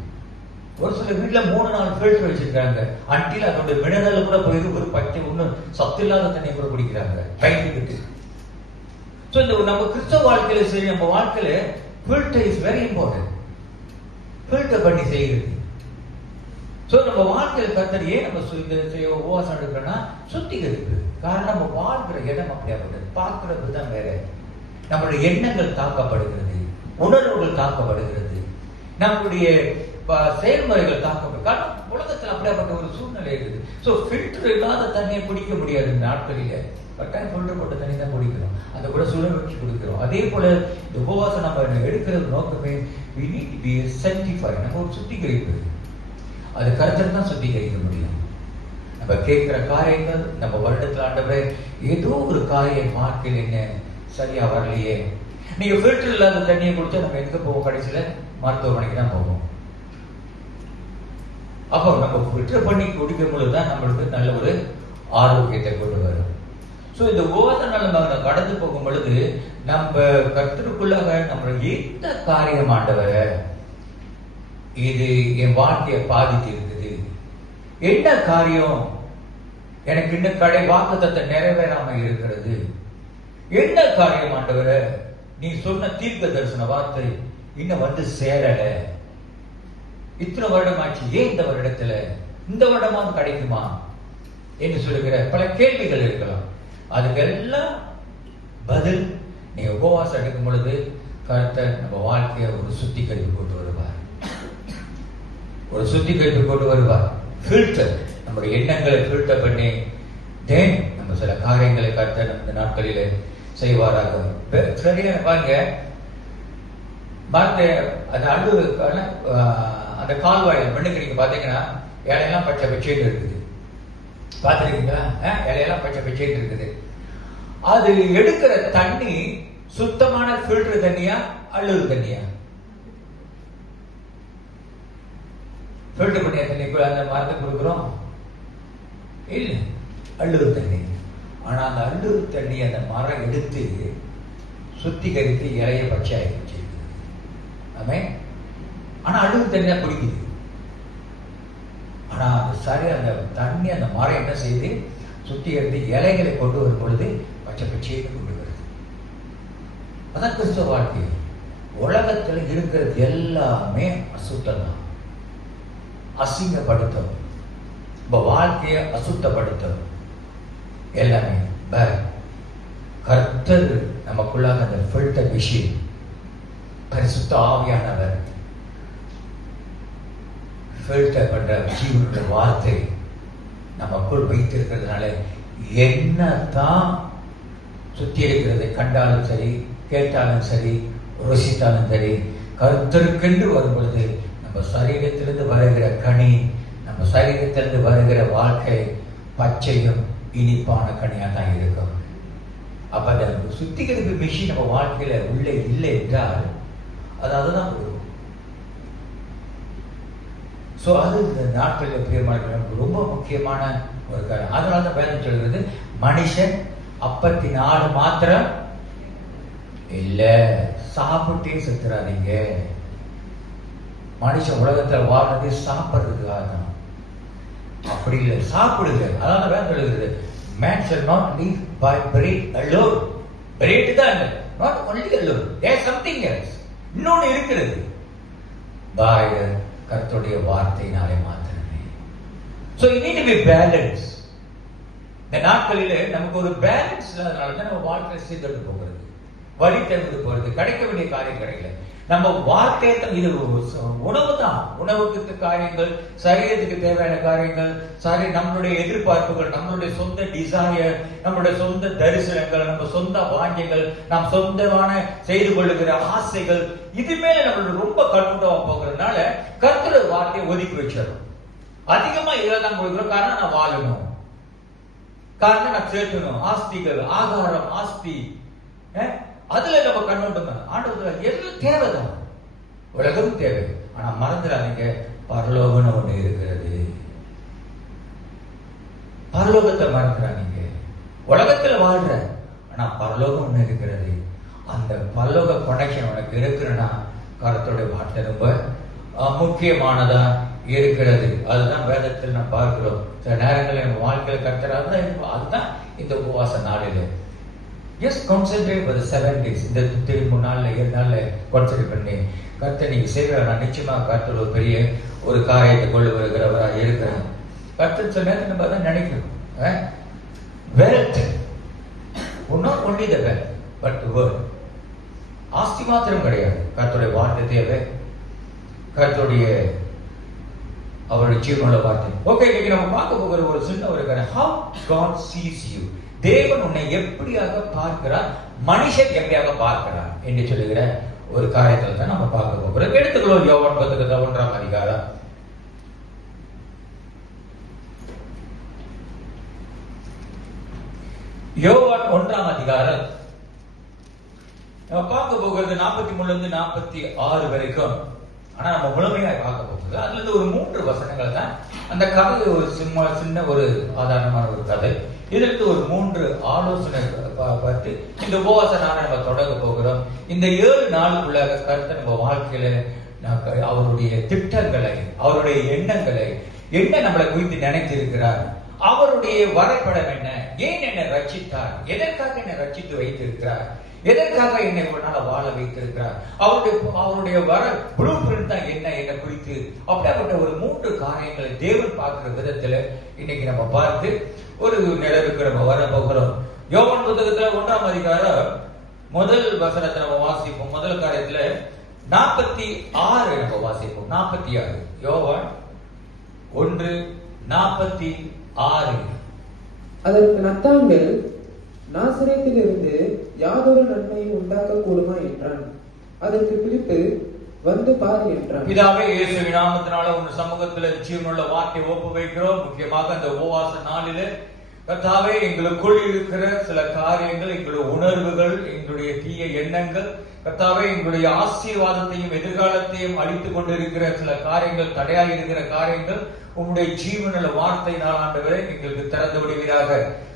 ஒரு சில வீட்டுல 3-4 ஃபில்டர் வச்சிருக்காங்க. அன்டில் அதோட மினரல் கூட போயிருக்கு. ஒரு பச்சை ஒண்ணு சத்து இல்லாத தண்ணியை கூட குடிக்கிறாங்க கைட்டு. சோ இந்த நம்ம கிறிஸ்தவ வாழ்க்கையில சரி, நம்ம வாழ்க்கையில filter is very important. Filter பண்ணி செய்கிறது. சோ நம்ம வாழ்க்கையில கர்த்தர் ஏன் நம்ம உபவாசம் எடுக்கிறோம்னா சுத்திகரிப்பு. காரணம் நம்ம வாழ்கிற இடம் அப்படியாப்பட்டது. பார்க்கிறது தான் வேற. நம்மளுடைய எண்ணங்கள் தாக்கப்படுகிறது, உணர்வுகள் தாக்கப்படுகிறது, நம்மளுடைய செயல்முறைகள் தாக்கப்படுகிறது. காரணம் உலகத்தில் அப்படியாப்பட்ட ஒரு சூழ்நிலை இருக்குது. ஸோ ஃபில்டர் இல்லாத தண்ணியை குடிக்க முடியாது. இந்த நாட்களில கட்டாயம் ஃபில்டர் போட்ட தண்ணி தான் குடிக்கிறோம். அதை கூட சுட வச்சு குடிக்கிறோம். அதே போல இந்த உபவாசம் நம்ம எடுக்கிறது நோக்கமே we need to be sanctified. நம்ம ஒரு சுத்திகரிப்பு. அது கர்த்தர் தான் சுத்திகரிக்க முடியும். நம்ம கேட்கிற காரியங்கள் நம்ம வருடத்தில் ஆண்டவரே ஏதோ ஒரு காரியம் வாழ்க்கையில் என்ன சரியா வரலையே. நீங்க ஃபில்டர் இல்லாத தண்ணியை குடிச்சா நம்ம எங்க போவோம்? கடைசியில மருத்துவமனைக்கு தான் போவோம். அப்போ நம்ம ஃபில்டர் பண்ணி குடிக்கும் பொழுதுதான் நம்மளுக்கு நல்ல ஒரு ஆரோக்கியத்தை கொண்டு வரும். ஸோ இந்த உபவாச நாள் நம்ம கடந்து போகும் பொழுது நம்ம கர்த்தருக்குள்ளாக நம்ம எந்த காரியம் ஆண்டவர இது என் வாழ்க்கையை பாதித்து இருக்குது, என்ன காரியம் எனக்கு இன்னும் வாக்குத்தத்தம் நிறைவேறாம இருக்கிறது, என்ன காரியம் ஆண்டவர நீ சொன்ன தீர்க்க தரிசன வார்த்தை இன்னும் வந்து சேரல, இத்தனை வருடம் ஆச்சு, ஏன் இந்த வருடத்துல இந்த வருடமாவது கிடைக்குமா என்று சொல்லுகிற பல கேள்விகள் இருக்கலாம். அதுக்கெல்லாம் பதில் நீங்க உபவாசம் எடுக்கும் பொழுது கர்த்தர் நம்ம வாழ்க்கைய ஒரு சுத்திகரிப்பு கொண்டு வருவார். ஒரு சுத்திகரிப்பு கொண்டு வருவார். ஃபில்டர், நம்முடைய எண்ணங்களை ஃபில்டர் பண்ணி தென் நம்ம சில காரியங்களை கர்த்தர் இந்த நாட்களில செய்வாராக. சரியா பாருங்க, அந்த அழுவுக்கான அந்த கால்வாயில் மண்ணுக்கு நீங்க பாத்தீங்கன்னா இலையெல்லாம் பச்சை பச்சைன்னு இருக்குது. பாத்துருக்கீங்களா? இலையெல்லாம் பச்சை பச்சைன்னு இருக்குது. அது எடுக்கிற தண்ணி சுத்தமான ஃபில்டர் தண்ணியா அழுது தண்ணியா? ஃபில்டர் பண்ணிய தண்ணி அந்த மரத்துக்கு கொடுக்குறோம் இல்ல, அழுது தண்ணி. ஆனா அந்த அழுது தண்ணி அந்த மரம் எடுத்து சுத்திகரித்து இலைய பச்சை ஆயிடுச்சு. ஆமே. ஆனா அழுது தண்ணி தான் குடிக்குது. ஆனா அது சரி, அந்த தண்ணி அந்த மரம் என்ன செய்து சுத்திகரித்து இலைகளை கொண்டு வரும் பொழுது பச்சை பச்சையை கொண்டு வருது. அதான் கிறிஸ்தவ வாழ்க்கை. உலகத்தில் இருக்கிறது எல்லாமே அசுத்தம் தான், அசிங்கப்படுத்தும், வாழ்க்கையை அசுத்தப்படுத்தும் எல்லாமே. கர்த்தர் நமக்குள்ளாக அந்த ஃபில்டர் மிஷின் பரிசுத்த ஆவியானவர் ஃபில்டர் பண்ற ஜீவனுடைய வார்த்தை நமக்குள் வைத்திருக்கிறதுனால என்னதான் சுத்தி இருக்கிறதை கண்டாலும் சரி, கேட்டாலும் சரி, ருசித்தாலும் சரி, கர்த்தருக்கென்று வரும் பொழுது நம்ம சரீரத்திலிருந்து வருகிற கனி, நம்ம சரீரத்திலிருந்து வருகிற வாழ்க்கை பச்சையும் இனிப்பான கனியா தான் இருக்கும். அப்ப அந்த சுத்திகரிப்பு மிஷின் நம்ம வாழ்க்கையில உள்ளே இல்லை என்றால் அது அதுதான் கொடுக்கும். சோ அது இந்த நாட்களில் பிரியமான ரொம்ப முக்கியமான ஒரு காரணம். அதனால தான் வேதம் சொல்கிறது, மனுஷன் அப்பத்தினால மாத்திரம் இல்ல, சாப்பிட்டே செத்துறாதீங்க. மனுஷன் உலகத்தில் வாழ்றது சாப்பிடுறதுக்காக தான், அப்படி இல்லை, சாப்பிடுங்க. அதனால வேதம் சொல்கிறது, man shall not live by bread alone. bread தான் இல்லை, not only alone, there is something else. இன்னொன்று இருக்கிறது, by கர்த்தருடைய வார்த்தையினாலே மாத்திரமே. So you need to be balanced. இந்த நாட்களிலே நமக்கு ஒரு பேலன்ஸ் இல்லாதனால தான் நம்ம வாழ்க்கை சீர்கெட்டு போகிறது. வழி தந்து போறது, கிடைக்க வேண்டிய காரியம் கிடைக்கல. நம்ம வார்த்தையை இது உணவு தான், உணவுக்கு காரியங்கள், சரீரத்துக்கு தேவையான காரியங்கள், சரி நம்மளுடைய எதிர்பார்ப்புகள், நம்மளுடைய சொந்த டிசையர், நம்மளுடைய சொந்த தரிசனங்கள், நம்ம சொந்த வாஞ்சைகள், நாம் சொந்தமான செய்து கொள்ளுகிற ஆசைகள், இது மேல நம்மளுடைய ரொம்ப கண்ணுட்டமா போகிறதுனால கர்த்தருடைய வார்த்தையை ஒதுக்கி வச்சிடும். அதிகமா இதான் கொடுக்கிறோம். காரணம் நான் வாழணும், காரணம் நான் சேர்க்கணும், ஆஸ்திகள், ஆகாரம், ஆஸ்தி, அதுல நம்ம கண்ணோட்டம் தான். ஆண்டவர்கள் எல்லாம் தேவைதான், உலகம் தேவை. ஆனா மறந்துடாதீங்க, பரலோகம்னு ஒண்ணு இருக்கிறது. பரலோகத்தை மறந்துடாதீங்க. உலகத்துல வாழ்ற, ஆனா பரலோகம் ஒண்ணு இருக்கிறது. அந்த பரலோக கனெக்ஷன் உனக்கு இருக்குன்னா கர்த்தருடைய வார்த்தை ரொம்ப முக்கியமானதா இருக்கிறது. அதுதான் வேதத்தில் நம்ம பார்க்கிறோம். சில நேரங்களில் நம்ம வாழ்க்கையில் கர்த்தராக அதுதான் இந்த உபவாச நாளில் கான்சென்ட்ரேட் for the 7 days. இந்த 3 நாள்ல 7 நாள்ல கான்சென்ட்ரேட் பண்ணி கர்த்தர் நீங்க செய்வார். நான் நிச்சயமா கர்த்தர் ஒரு பெரிய ஒரு காரியத்தை கொண்டு வருகிறவராக இருக்கிறேன். கர்த்தர் சில நேரத்தில் நம்ம தான் நினைக்கணும். wealth, not only the wealth but the word. ஆஸ்தி மாத்திரம் கிடையாது, கர்த்தருடைய வார்த்தை தேவை, கர்த்தருடைய அவருடைய ஜீவனுள்ள வார்த்தை. ஓகே, இன்னைக்கு நம்ம பார்க்க போகிற ஒரு சின்ன ஒரு how God sees you. தேவன் உன்னை எப்படியாக பார்க்கிறார், மனுஷன் எப்படியாக பார்க்கிறார் என்று சொல்லுகிற ஒரு காரியத்தில் தான் நம்ம பார்க்க போகிறோம். எடுத்துக்கிறோம் யோவான் புத்தகத்தை 1ஆம் அதிகாரம். யோவான் 1ஆம் அதிகாரம் நம்ம பார்க்க போகிறது 43 46 வரைக்கும். ஆனா நம்ம முழுமையாக பார்க்க போகிறது அதுல இருந்து ஒரு 3 வசனங்கள் தான். அந்த கதை ஒரு சின்ன ஒரு சாதாரணமான ஒரு கதை. இதற்கு ஒரு 3 ஆலோசனை பார்த்து இந்த உபவாச நாளை நம்ம தொடங்க போகிறோம். இந்த 7 நாளுக்குள்ளாக கர்த்தர் நம்ம வாழ்க்கையில அவருடைய திட்டங்களை, அவருடைய எண்ணங்களை, என்ன நம்மளை குறித்து நினைத்திருக்கிறார், அவருடைய வரைபடம் என்ன, ஏன் என்னை ரட்சித்தார், எதற்காக என்னை ரட்சித்து வைத்திருக்கிறார், எதற்காக என்னை ஒரு நாள் வாழ வைத்திருக்கிறார், அவருடைய வர ப்ளூ பிரிண்ட் தான் என்ன குறித்து, அப்படிப்பட்ட ஒரு 3 காரியங்களை தேவன் பார்க்கிற விதத்துல இன்னைக்கு நம்ம பார்த்து ஒரு நிலவுக்கு நம்ம வர போகிறோம். யோவான் புத்தகத்துல 1ஆம் அதிகாரம் முதல் வசனத்தை நம்ம வாசிப்போம். முதல் காரியத்துல 46 நம்ம வாசிப்போம். 46 யோவான் 1:46. அதற்கு நத்தான்கள், நாசரேத்திலிருந்து யாதொரு நன்மையும் உண்டாக்க கூடுமா என்றான். அதற்கு பிலிப்பு, வந்து பார் என்றான். பிதாவே, இயேசுவின் நாமத்தினால உன் சமூகத்துல ஜீவனுள்ள வார்த்தை ஒப்பு வைக்கிறோம். முக்கியமாக அந்த உபவாச நாளிலே கர்த்தாவே, எங்களுக்குள் இருக்கிற சில காரியங்கள், எங்களுடைய உணர்வுகள், எங்களுடைய தீய எண்ணங்கள், கர்த்தாவே எங்களுடைய ஆசீர்வாதத்தையும் எதிர்காலத்தையும் அழித்துக் கொண்டிருக்கிற சில காரியங்கள், தடையாக இருக்கிற காரியங்கள் உங்களுடைய ஜீவனுள்ள வார்த்தை ஆண்டவரே எங்களுக்கு திறந்து விடுவீராக.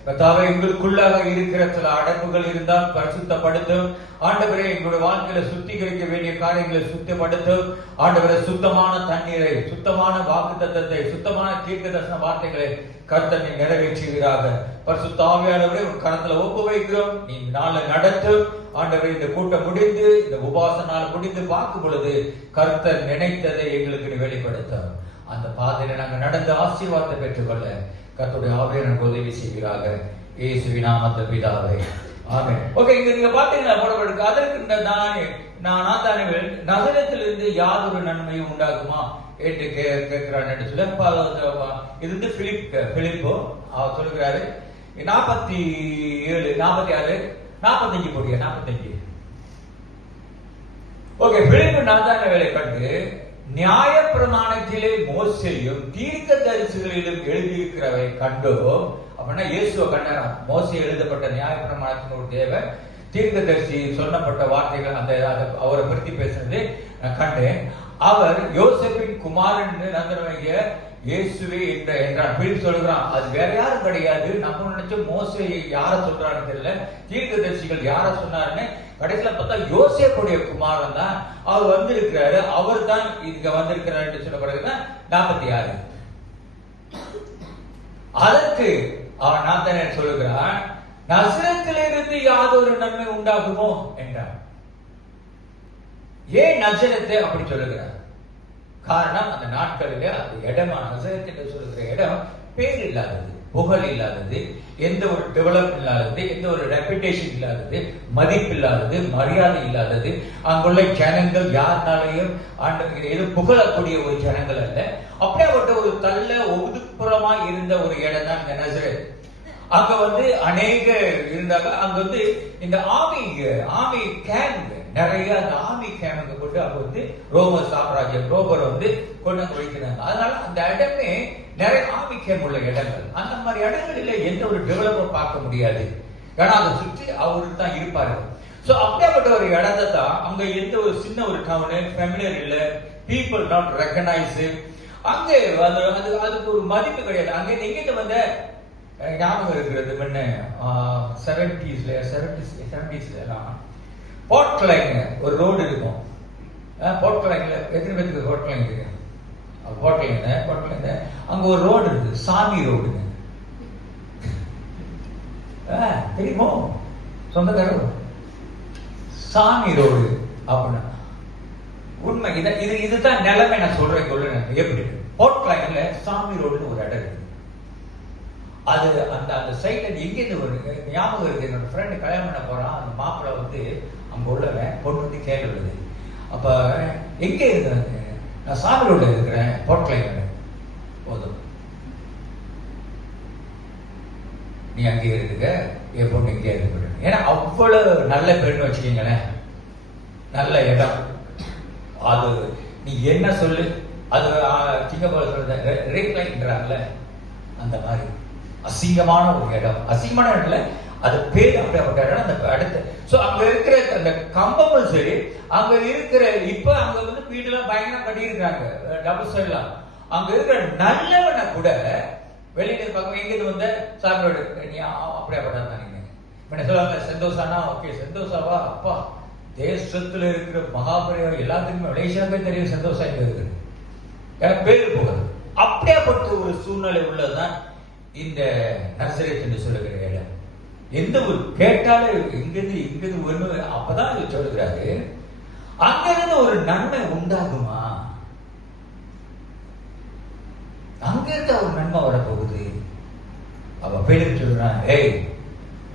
கர்த்தாவே, எங்களுக்குள்ளாக இருக்கிற சில அடங்குகள் இருந்தால் பரிசுத்தப்படுத்தும் ஆண்டவரே. எங்களுடைய வாழ்க்கையில சுத்திகரிக்க வேண்டிய காரியங்களை சுத்தப்படுத்தும் ஆண்டவரே. சுத்தமான தண்ணீரை, சுத்தமான வாக்குத்தத்தத்தை, சுத்தமான தீர்க்க தரிசன வார்த்தைகளை கர்த்தனை நிறைவேற்றுவீராக. பரிசுத்த ஆவியானவரே உன் கரத்துல ஒப்பு வைக்கிறோம். நீ நாளை நடத்தும் ஆண்டவரே. இந்த கூட்டம் முடிந்து, இந்த உபவாச நாள் முடிந்து பார்க்கும் பொழுது கர்த்தர் நினைத்ததை எங்களுக்கு வெளிப்படுத்தும். அந்த பாதையில நாங்கள் நடந்து ஆசீர்வாதத்தை பெற்றுக்கொள்ள கர்த்தருடைய ஆவியானவர் உதவி செய்கிறாக. இயேசுவின் நாமத்தில் பிதாவே, ஆமென். ஓகே, இங்க நீங்க பாத்தீங்கன்னா போடப்படுது. அதற்கு நாத்தானேல் நகரத்திலிருந்து யாதொரு நன்மையும் உண்டாகுமா என்று கேட்கிறான் என்று சொல்ல. இது வந்து பிலிப்போ அவர் சொல்லுகிறாரு. 47 46 45 போடியா 45. ஓகே, பிலிப்பு நாத்தானேலை கண்டு, நியாய பிரமாணத்திலே மோசேயும் தீர்க்க தரிசிகளிலும் எழுதியிருக்கிறவை கண்டோம். அப்படின்னா இயேசுவை கண்டாராம். மோசே எழுதப்பட்ட நியாய பிரமாணத்தின் ஒரு தேவை, தீர்க்க தரிசி சொல்லப்பட்ட வார்த்தைகள், அந்த அவரை பற்றி பேசுறது நான் கண்டேன். அவர் யோசேப்பின் குமாரன் நந்தனவைய இயேசுவே என்றான். பிலிப் சொல்லுகிறான், அது வேற யாரும் கிடையாது. நம்ம நினைச்ச மோசே யார சொல்றான்னு தெரியல, தீர்க்க தரிசிகள் யார சொன்னாருன்னு கடைசியில பார்த்தா யோசேப்புடைய குமாரன் தான் அவர் வந்திருக்கிறாரு. அவர் தான் இங்க வந்திருக்கிறார் என்று சொன்ன பிறகுதான் 46. அதற்கு அவன் நாத்தானேல் சொல்லுகிறான், நசரேத்திலிருந்து யாதொரு நன்மை உண்டாகுமோ என்றான். ஏன் நசரேத்தை அப்படி சொல்லுகிறார்? காரணம், அந்த நாட்களில் அந்த இடம், நசரேத் என்று சொல்லுகிற இடம் பேர் இல்லாதது. புகழ் இல்லாதது, எந்த ஒரு டெவலப் இல்லாதது, எந்த ஒரு ரெப்புடேஷன் இல்லாதது, மதிப்பு இல்லாதது, மரியாதை இல்லாதது, அங்குள்ள ஜனங்கள் யாருனாலையும் எது புகழக்கூடிய ஒரு ஜனங்கள் அல்ல. அப்படியாப்பட்ட ஒரு தள்ள ஒதுக்குப்புறமா இருந்த ஒரு இடம் தான் இந்த நசரேத். அங்க அநேக இருந்தாங்க. அங்க இந்த ஆர்மி கேம்ப் நிறைய, அந்த ஆர்மி கேம்புக்கு கொண்டு அங்க ரோமர் சாம்ராஜ்யம் ரோமர் கொண்டு வைக்கிறாங்க. அதனால அந்த இடமே நிறைய ஆர்மி கேம்ப் உள்ள இடங்கள். அந்த மாதிரி இடங்களில் எந்த ஒரு டெவலப்பர் பார்க்க முடியாது. ஏன்னா அதை சுற்றி அவரு தான் இருப்பாரு. சோ அப்படியாப்பட்ட ஒரு இடத்தை தான் அங்க எந்த ஒரு சின்ன ஒரு டவுனு ஃபெமிலியர் இல்ல, பீப்புள் நாட் ரெகனைஸ். அங்க அதுக்கு ஒரு மதிப்பு கிடையாது. அங்க எங்கிட்ட ஞாபகம் இருக்கிறது முன்ன 70s போர்ட்லைன் ஒரு ரோடு இருக்கும். போர்ட்லைன்ல எத்தனை பேருக்கு போர்ட்லைன் இருக்கு? போர்ட்லைன் அங்க ஒரு ரோடு இருக்கு, சாமி ரோடுங்க. தெரியுமோ? சொந்தக்காரர் சாமி ரோடு அப்படின்னா உண்மை. இதுதான் நிலைமை. நான் சொல்றேன் எப்படி போர்ட்லைன்ல சாமி ரோடுன்னு ஒரு இடம் இருக்கு. அது அந்த சைட்ல எங்கேருந்து வருது ஞாபகம் இருக்கு. என்னோட ஃப்ரெண்டு கல்யாணம் பண்ண போறான். அந்த மாப்பிள்ளை அங்க உள்ளவன் பொண்ணு கேள்வி. அப்ப எங்க இருக்கிறாங்க? நான் சாமி ரோட்ல இருக்கிறேன், போர்ட்லைன். போதும், நீ அங்கே இருக்க, என் பொண்ணு இங்கே இருக்கு. ஏன்னா அவ்வளவு நல்ல பெண்ணு வச்சுக்கீங்களேன், நல்ல இடம். அது நீ என்ன சொல்லு, அது சிங்கப்பூர் சொல்ற ரேக்லைன்றாங்கல்ல, அந்த மாதிரி அசிங்கமான ஒரு இடம். அசிங்கமான இடத்துல அது பேர் அப்படிப்பட்ட இடம். அந்த அடுத்து அங்க இருக்கிற அந்த கம்பமும் சரி, அங்க இருக்கிற இப்ப அங்க வீடுலாம் பயங்கரம் கட்டியிருக்காங்க, டபுள் சைட்லாம். அங்க இருக்கிற நல்லவனை கூட வெளியில பக்கம் எங்கிருந்து சாமியோடு நீ அப்படியாப்பட்டதான். நீங்க சொல்லுவாங்க செந்தோசானா, ஓகே செந்தோசாவா, அப்பா தேசத்துல இருக்கிற மகாபரிவர் எல்லாத்துக்குமே மலேசியாவுக்கே தெரியும் செந்தோசா இங்க இருக்குது, எனக்கு பேரு போகுது. அப்படியாப்பட்ட ஒரு சூழ்நிலை உள்ளதுதான் இந்த நசரேத் என்று சொல்லுகிற இடம். எந்த ஒரு கேட்டாலே இங்கிருந்து ஒண்ணு அப்பதான் இது சொல்லுகிறாரு. அங்கிருந்து ஒரு நன்மை உண்டாகுமா? அங்கிருந்து ஒரு நன்மை வரப்போகுது. அவ பேரு சொல்றான், ஏய்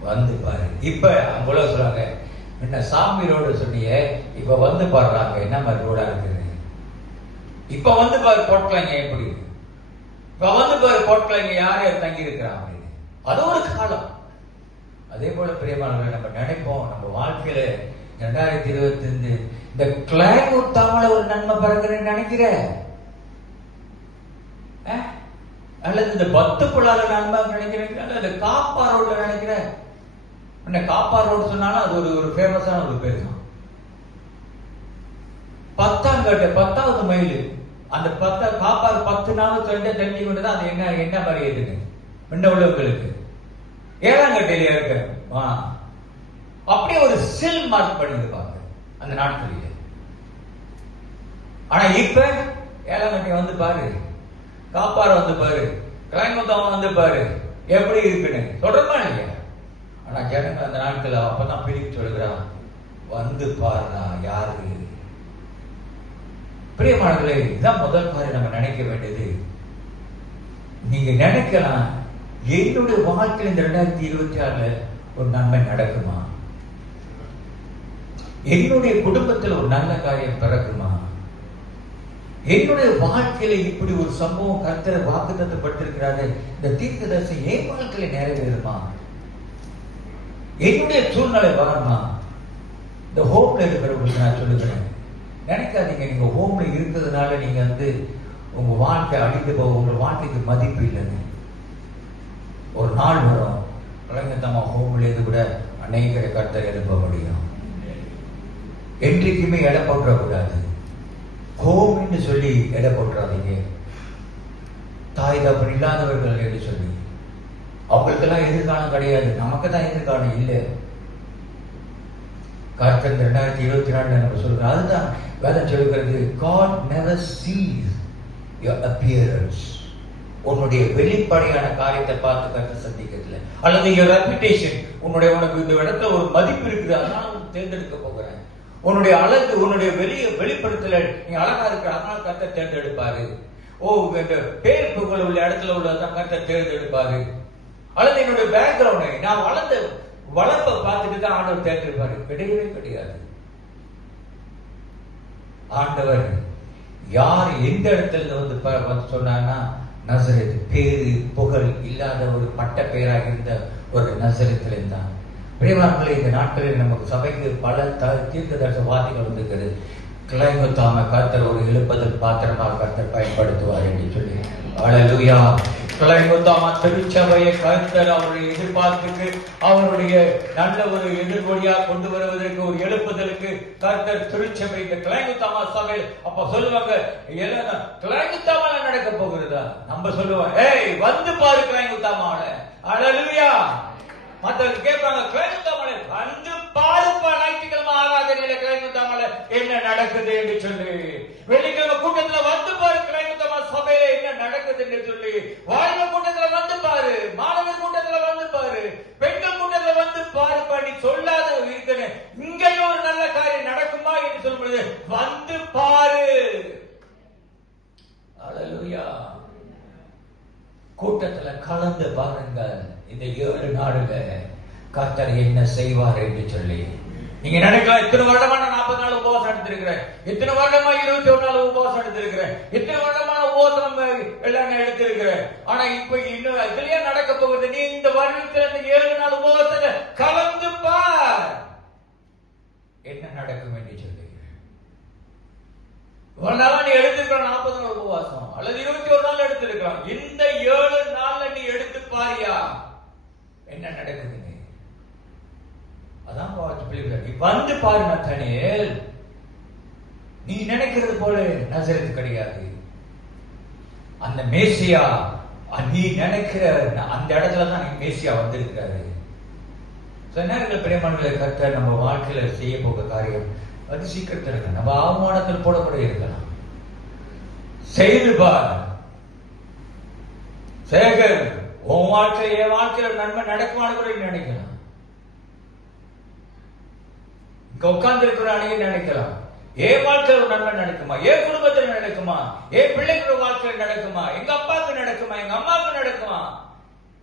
வந்து பாரு. இப்ப அங்குள்ள சொல்றாங்க, என்ன சாமி ரோடு சொன்னீங்க, இப்ப பாடுறாங்க என்ன மாதிரி ரோடா இருக்குது. இப்ப பாரு போட்டலாங்க எப்படி, இப்ப பாரு போட்டலாங்க யார் யார் தங்கி இருக்கிறாங்க. அது ஒரு காலம். அதே போல பிரியமானவர்கள், நம்ம நினைப்போம் நம்ம வாழ்க்கையில 2025 இந்த கிளைமூட் தமிழ ஒரு நன்மை பறக்கிறேன்னு நினைக்கிற, அல்லது இந்த பத்துக்குள்ளால நன்மை நினைக்கிறேன், அல்லது காப்பா ரோட்ல நினைக்கிற. காப்பா ரோடு சொன்னாலும் அது ஒரு ஃபேமஸான ஒரு பேர் தான். 10வது மைல் அந்த காப்பாறு 10 நாள் தெரிஞ்சு கொண்டுதான் அது என்ன மாதிரி எதுன்னு முன்ன உள்ளவங்களுக்கு 7ஆம் கட்டையில இருக்க அப்படியே ஒரு செல் மார்க் பண்ணிருப்பாங்க அந்த நாட்களில். ஆனா இப்ப 7ஆம் கட்டை பாரு, காப்பாறு பாரு, கிளைமத்தம் பாரு எப்படி இருக்குன்னு சொல்றமா இல்லையா? ஆனா ஜனங்க அந்த நாட்கள் அப்பதான் பிரித்து சொல்கிறான், பாருடா யாரு. பிரியமானவர்களே, இதுதான் முதல் மாதிரி நம்ம நினைக்க வேண்டியது. நீங்க நினைக்கலாம், என்னுடைய வாழ்க்கையில் இந்த 2026 ஒரு நன்மை நடக்குமா? என்னுடைய குடும்பத்தில் ஒரு நல்ல காரியம் பிறக்குமா? என்னுடைய வாழ்க்கையில இப்படி ஒரு சம்பவம் கர்த்தர் வாக்குத்தத்தப்பட்டிருக்கிறாரு, இந்த தீர்க்கதரிசி என் வாழ்க்கையில நிறைவேறுமா? என்னுடைய சூழ்நிலை வருமா? இந்த ஹோம்ல இருக்கிறவங்களுக்கு நான் சொல்லுகிறேன், நினைக்காதீங்க நீங்க ஹோம்ல இருக்கிறதுனால நீங்க உங்க வாழ்க்கை அழிந்து போக, உங்க வாழ்க்கைக்கு மதிப்பு இல்லைன்னு. ஒரு நாள் வரும், கலைஞத்தம்மா ஹோம்ல இருந்து கூட அநேகரை கர்த்தர் எழுப்ப முடியும். என்றைக்குமே எடை போட்டுறக்கூடாது. ஹோம் என்று சொல்லி எடை போட்டுறாதீங்க. தாய் தப்பன் இல்லாதவர்கள் என்று சொல்லி அவங்களுக்கெல்லாம் எதிர்காலம் கிடையாது, நமக்கு தான் எதிர்காலம் இல்லை. கர்த்தர் 2024 நம்ம சொல்றோம். அதுதான் வேதம் சொல்கிறது, God never sees your appearance. உன்னுடைய வெளிப்படையான காரியத்தை பார்த்து கர்த்தர் சந்திக்கிறதுல, அல்லது your reputation, உனக்கு இந்த இடத்துல ஒரு மதிப்பு இருக்குது அதனால தேர்ந்தெடுக்க போகிறேன். உன்னுடைய அழகு, உன்னுடைய வெளிப்படுத்தல நீ அழகா இருக்கிற அதனால கர்த்தர் தேர்ந்தெடுப்பாரு. இந்த பேர் புகழ் உள்ள இடத்துல உள்ளதான் கர்த்தர் தேர்ந்தெடுப்பாரு. அல்லது என்னுடைய பேக்ரவுண்டை நான் வளர்ப்பை பார்த்துட்டு தான் ஆண்டவர் தேர்ந்தெடுப்பாரு? கிடையவே கிடையாது. ஆண்டவர் யார் எந்த இடத்துல வந்து சொன்னார்னா, நசரேத், பேரு புகழ் இல்லாத ஒரு பட்ட பெயராக இருந்த ஒரு நசரேத்துல இருந்தான். பிரியமானவர்களே, இந்த நாட்களில் நமக்கு சபைக்கு பல தீர்க்கதரிசன வார்த்தைகள் வந்திருக்கிறது. கிளைமுத்தாம கர்த்தர் ஒரு எழுப்பதற்கு பாத்திரமாக கர்த்தர் பயன்படுத்துவார் என்று சொல்லி, அல்லேலூயா. கிளைமுத்தாம திருச்சபையை கர்த்தர் அவருடைய எதிர்பார்ப்புக்கு, அவருடைய நல்ல ஒரு எதிர்கொடியா கொண்டு வருவதற்கு, ஒரு எழுப்புதலுக்கு கர்த்தர் திருச்சபை இந்த கிளைமுத்தாமா சபை. அப்ப சொல்லுவாங்க, கிளைமுத்தாமால நடக்க போகிறதா? நம்ம சொல்லுவோம், ஏய் வந்து பாரு கிளைமுத்தாமால. அல்லேலூயா. மற்றவங்க கேட்பாங்க, கிளைமுத்தாமால வந்து பாருப்பா, ஞாயிற்றுக்கிழமை ஆராதனையில கிளைமுத்தாமால என்ன நடக்குது என்று சொல்லி, வெள்ளிக்கிழமை கூட்டத்துல வந்து பாரு கிளைமுத்தாமா சபையில என்ன நடக்குது என்று சொல்லி, வாழ்வு கூட்டத்துல வந்து பாரு, மாணவர் கூட்டத்துல வந்து பாரு, பெண்கள் கூட்டத்துல வந்து பாருப்பா. நீ சொல்லாத இருக்கிற இங்கேயும் ஒரு நல்ல காரியம் நடக்குமா என்று சொல்லும் பொழுது வந்து பாரு. அல்லேலூயா. கூட்டத்துல கலந்து பாருங்கள். இந்த 7 நாடுல கர்த்தர் என்ன செய்வார் என்று சொல்லி நீங்க நினைக்கலாம், இத்தனை வருடமா நான் 40 நாள் உபவாசம் எடுத்திருக்கிறேன், இத்தனை வருடமா 21 நாள் உபவாசம் எடுத்திருக்கிறேன், இத்தனை வருடமான உபவாசம் எல்லாம் எடுத்திருக்கிறேன். ஆனா இப்ப இன்னும் இதுலயே நடக்க போகுது. நீ இந்த வருடத்துல இந்த 7 நாள் உபவாசத்தை கலந்து பார், என்ன நடக்கும் என்று சொல்லி. ஒரு நாளா நீ எடுத்திருக்கலாம் 40 நாள் உபவாசம், அல்லது 21 நாள் எடுத்திருக்கலாம். இந்த 7 நாள்ல நீ எடுத்து பாரியா என்ன நடக்குது? அதான் நீ வந்து பாரு நத்தானியேல். நீ நினைக்கிறது போல நசரேத் கிடையாது. அந்த மேசியா, நீ நினைக்கிற அந்த இடத்துல தான் மேசியா வந்திருக்கிறாரு. சில நேரங்கள் பிரியமானவர்களே, கர்த்தர் நம்ம வாழ்க்கையில செய்ய போக காரியம் அது சீக்கிரத்தில் இருக்க, நம்ம அவமானத்தில் போடக்கூட இருக்கலாம். செய்து பார் சேகர், உன் வாழ்க்கையில் என் வாழ்க்கையில் நன்மை நடக்குமான்னு கூட நினைக்கலாம். இங்க உட்கார்ந்து இருக்கிற அன்னைக்கு நினைக்கலாம், என் வாழ்க்கையில் ஒரு நன்மை நடக்குமா, என் குடும்பத்தில் நடக்குமா, என் பிள்ளைகளோட வாழ்க்கையில் நடக்குமா, எங்க அப்பாவுக்கு நடக்குமா, எங்க அம்மாவுக்கு நடக்குமா,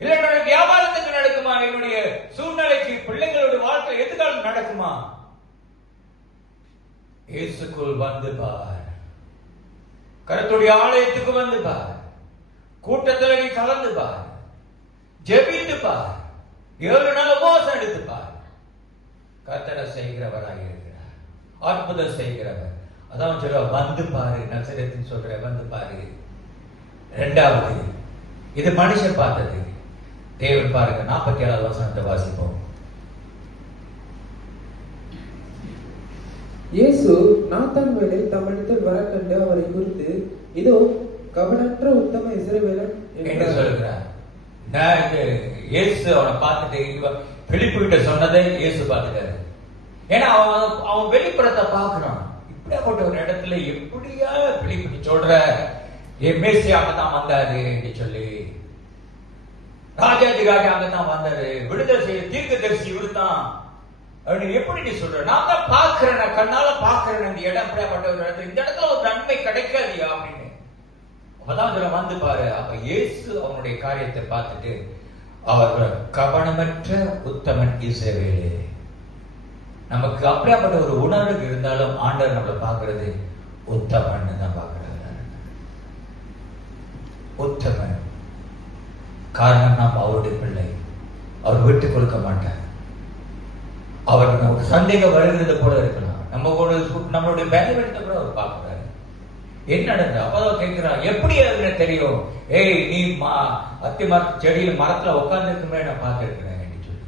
இல்ல என்னுடைய வியாபாரத்துக்கு நடக்குமா, என்னுடைய சூழ்நிலைக்கு பிள்ளைகளோட வாழ்க்கை எதுக்காக நடக்குமா? இயேசுக்குள் வந்து பார், கர்த்தருடைய ஆலயத்துக்கு வந்து பார், கூட்டத்தில் நீ கலந்து பார், ஜெபித்து பார், 7 நாள் உபவாசம் எடுத்து பார். கர்த்தர் செய்கிறவராக இருக்கிறார், அற்புதம் செய்கிறவர். அதான் சொல்ல வந்து பாரு, நசரேத்தின் சொல்ற வந்து பாரு. இரண்டாவது, இது மனுஷன் பார்த்தது, தேவன் பாருங்க. 47வது வசனத்தை வாசிப்போம். இயேசு நாத்தான்வேலை தம்மிடத்தில் வர கண்டு அவரை குறித்து, இதோ கவனற்ற உத்தம இஸ்ரவேலன் என்று சொல்கிறார். இயேசு அவனை பார்த்துட்டு பிலிப்பு கிட்ட சொன்னதை இயேசு பார்த்துட்டாரு. ஏன்னா அவன் வெளிப்படத்தை பார்க்கணும். இப்படியாப்பட்ட ஒரு இடத்துல எப்படியா பிலிப்பு சொல்ற மேசியா அங்கதான் வந்தாரு என்று சொல்லி, ராஜாதிகாரி அங்கதான் வந்தாரு, விடுதலை செய்ய தீர்க்கதரிசி இவரு தான் அப்படின்னு எப்படி நீ சொல்ற? நான் தான் பாக்குறேன், நான் கண்ணால பாக்குறேன் இந்த இடம் எப்படியாப்பட்ட ஒரு இடத்துல, இந்த இடத்துல ஒரு நன்மை கிடைக்காதியா அப்படின்னு. அப்பதான் சொல்ல வந்து பாரு. அப்ப இயேசு அவனுடைய காரியத்தை பார்த்துட்டு, அவர் கவனமற்ற உத்தமன் இஸ்ரவேலே. நமக்கு அப்படியாப்பட்ட ஒரு உணர்வு இருந்தாலும் ஆண்டவர் நம்மளை பார்க்கிறது உத்தமன் தான் பார்க்கிறார். உத்தமன் காரணம், நாம் அவருடைய பிள்ளை, அவர் விட்டு கொடுக்க மாட்டார். அவர் நமக்கு சந்தேகம் வருகிறது போல இருக்கலாம், நம்மளுடைய பெனிஃபிட்டை கூட அவர் பார்க்கிறார். என்ன நடந்தது? அப்பதான் கேட்கிறான், எப்படி அதுன்னு தெரியும்? ஏய், நீ அத்தி மரத்து செடியில மரத்துல உட்கார்ந்து இருக்குமே நான் பார்த்திருக்கிறேன் சொல்லி.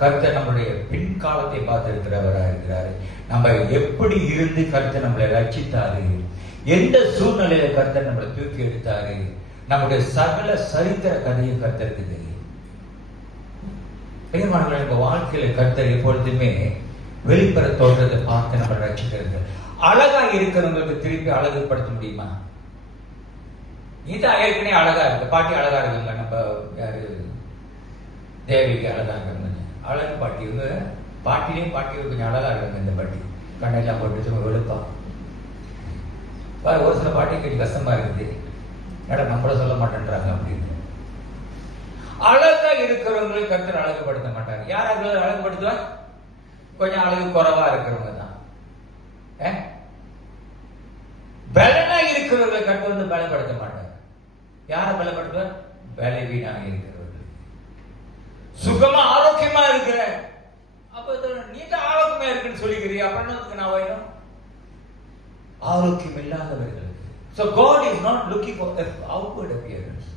கர்த்தர் நம்மளுடைய பின்காலத்தை பார்த்திருக்கிறவரா இருக்கிறாரு. நம்ம எப்படி இருந்து கர்த்தர் நம்மளை ரட்சித்தாரு, எந்த சூழ்நிலையில கர்த்தர் நம்மளை தூக்கி எடுத்தாரு, நம்முடைய சகல சரித்திர கதையும் கர்த்தருக்கு தெரியும். பெரியமானவர்கள், நம்ம வாழ்க்கையில கர்த்தர் எப்பொழுதுமே வெளிப்புற தோற்றத்தை பார்த்து நம்ம ரட்சிக்கிறது. அழகா இருக்கிறவங்களுக்கு திருப்பி அழகுபடுத்த முடியுமா? நீதான் ஏற்கனவே அழகா இருக்கு, பாட்டி அழகா இருக்குங்க, நம்ம யாரு தேவிக்கு அழகா இருக்காங்க, அழகு பாட்டி, இவங்க பாட்டிலையும் பாட்டி கொஞ்சம் அழகா இருக்காங்க. இந்த பாட்டி கண்ணெல்லாம் போட்டு வெளுப்பா ஒரு சில பாட்டி கொஞ்சம் கஷ்டமா இருக்குது, மேடம் நம்மள சொல்ல மாட்டேன்றாங்க அப்படின்னு. அழகா இருக்கிறவங்களை கர்த்தர் அழகுபடுத்த மாட்டார். யார் அழகுபடுத்துவார்? கொஞ்சம் அழகு குறைவா இருக்கிறவங்க தான். பலனா இருக்கிறவர்களை கர்த்தர் வந்து பலப்படுத்த மாட்டார். யாரை பலப்படுத்துவார்? பலவீனாக இருக்கிறவர்கள். சுகமா ஆரோக்கியமா இருக்கிற, அப்ப நீ தான் ஆரோக்கியமா இருக்குன்னு சொல்லிக்கிறியா, அப்புறம் நான் வேணும் ஆரோக்கியம் இல்லாதவர்களுக்கு. So God is not looking for outward appearance.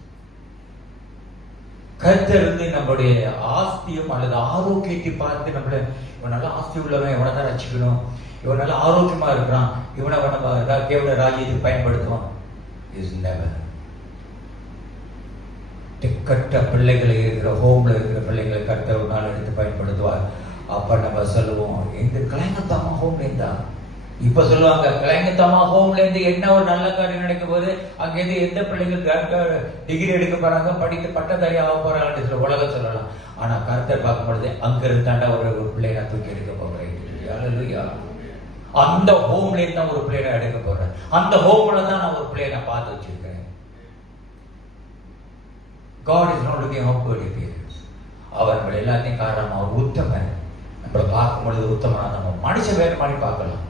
கர்த்தர் வந்து நம்முடைய ஆஸ்தியம் அல்லது ஆரோக்கியத்தை பார்த்து நம்மள இவன் நல்லா ஆஸ்தி உள்ளவன், இவனை தான் ரசிக்கணும், இவன் நல்லா ஆரோக்கியமா இருக்கிறான், இவனை தேவன ராஜ்யத்தை பயன்படுத்துவான். Is never. திக்கட்ட பிள்ளைகளை இருக்கிற ஹோம்ல இருக்கிற பிள்ளைகளை கர்த்தர் ஒரு நாள் எடுத்து பயன்படுத்துவார். அப்ப நம்ம சொல்லுவோம், எங்க கிளைங்கத்தாமா ஹோம்ல இருந்தா, இப்ப சொல்லுவாங்க கிளைங்கத்தாமா ஹோம்ல இருந்து என்ன ஒரு நல்ல காரியம் நடக்கும் போது அங்கிருந்து எந்த பிள்ளைகள் டிகிரி எடுக்க போறாங்க, படித்து பட்டதாரி ஆக போறாங்க உலகம் சொல்லலாம். ஆனா கர்த்தர் பார்க்கும் பொழுது அங்க இருந்தாண்டா ஒரு பிள்ளைய நான் தூக்கி எடுக்க போறேன். அந்த ஹோம்ல இருந்தா ஒரு பிள்ளைய நான் எடுக்க போறேன். அந்த ஹோம்ல தான் நான் ஒரு பிள்ளைய நான் பார்த்து வச்சிருக்கேன். God is not looking outward appearance. அவர் நம்ம எல்லாத்தையும் காரணம் அவர் உத்தமன். நம்மளை பார்க்கும் பொழுது உத்தமனா நம்ம மனுஷன் வேற மாதிரி பார்க்கலாம்.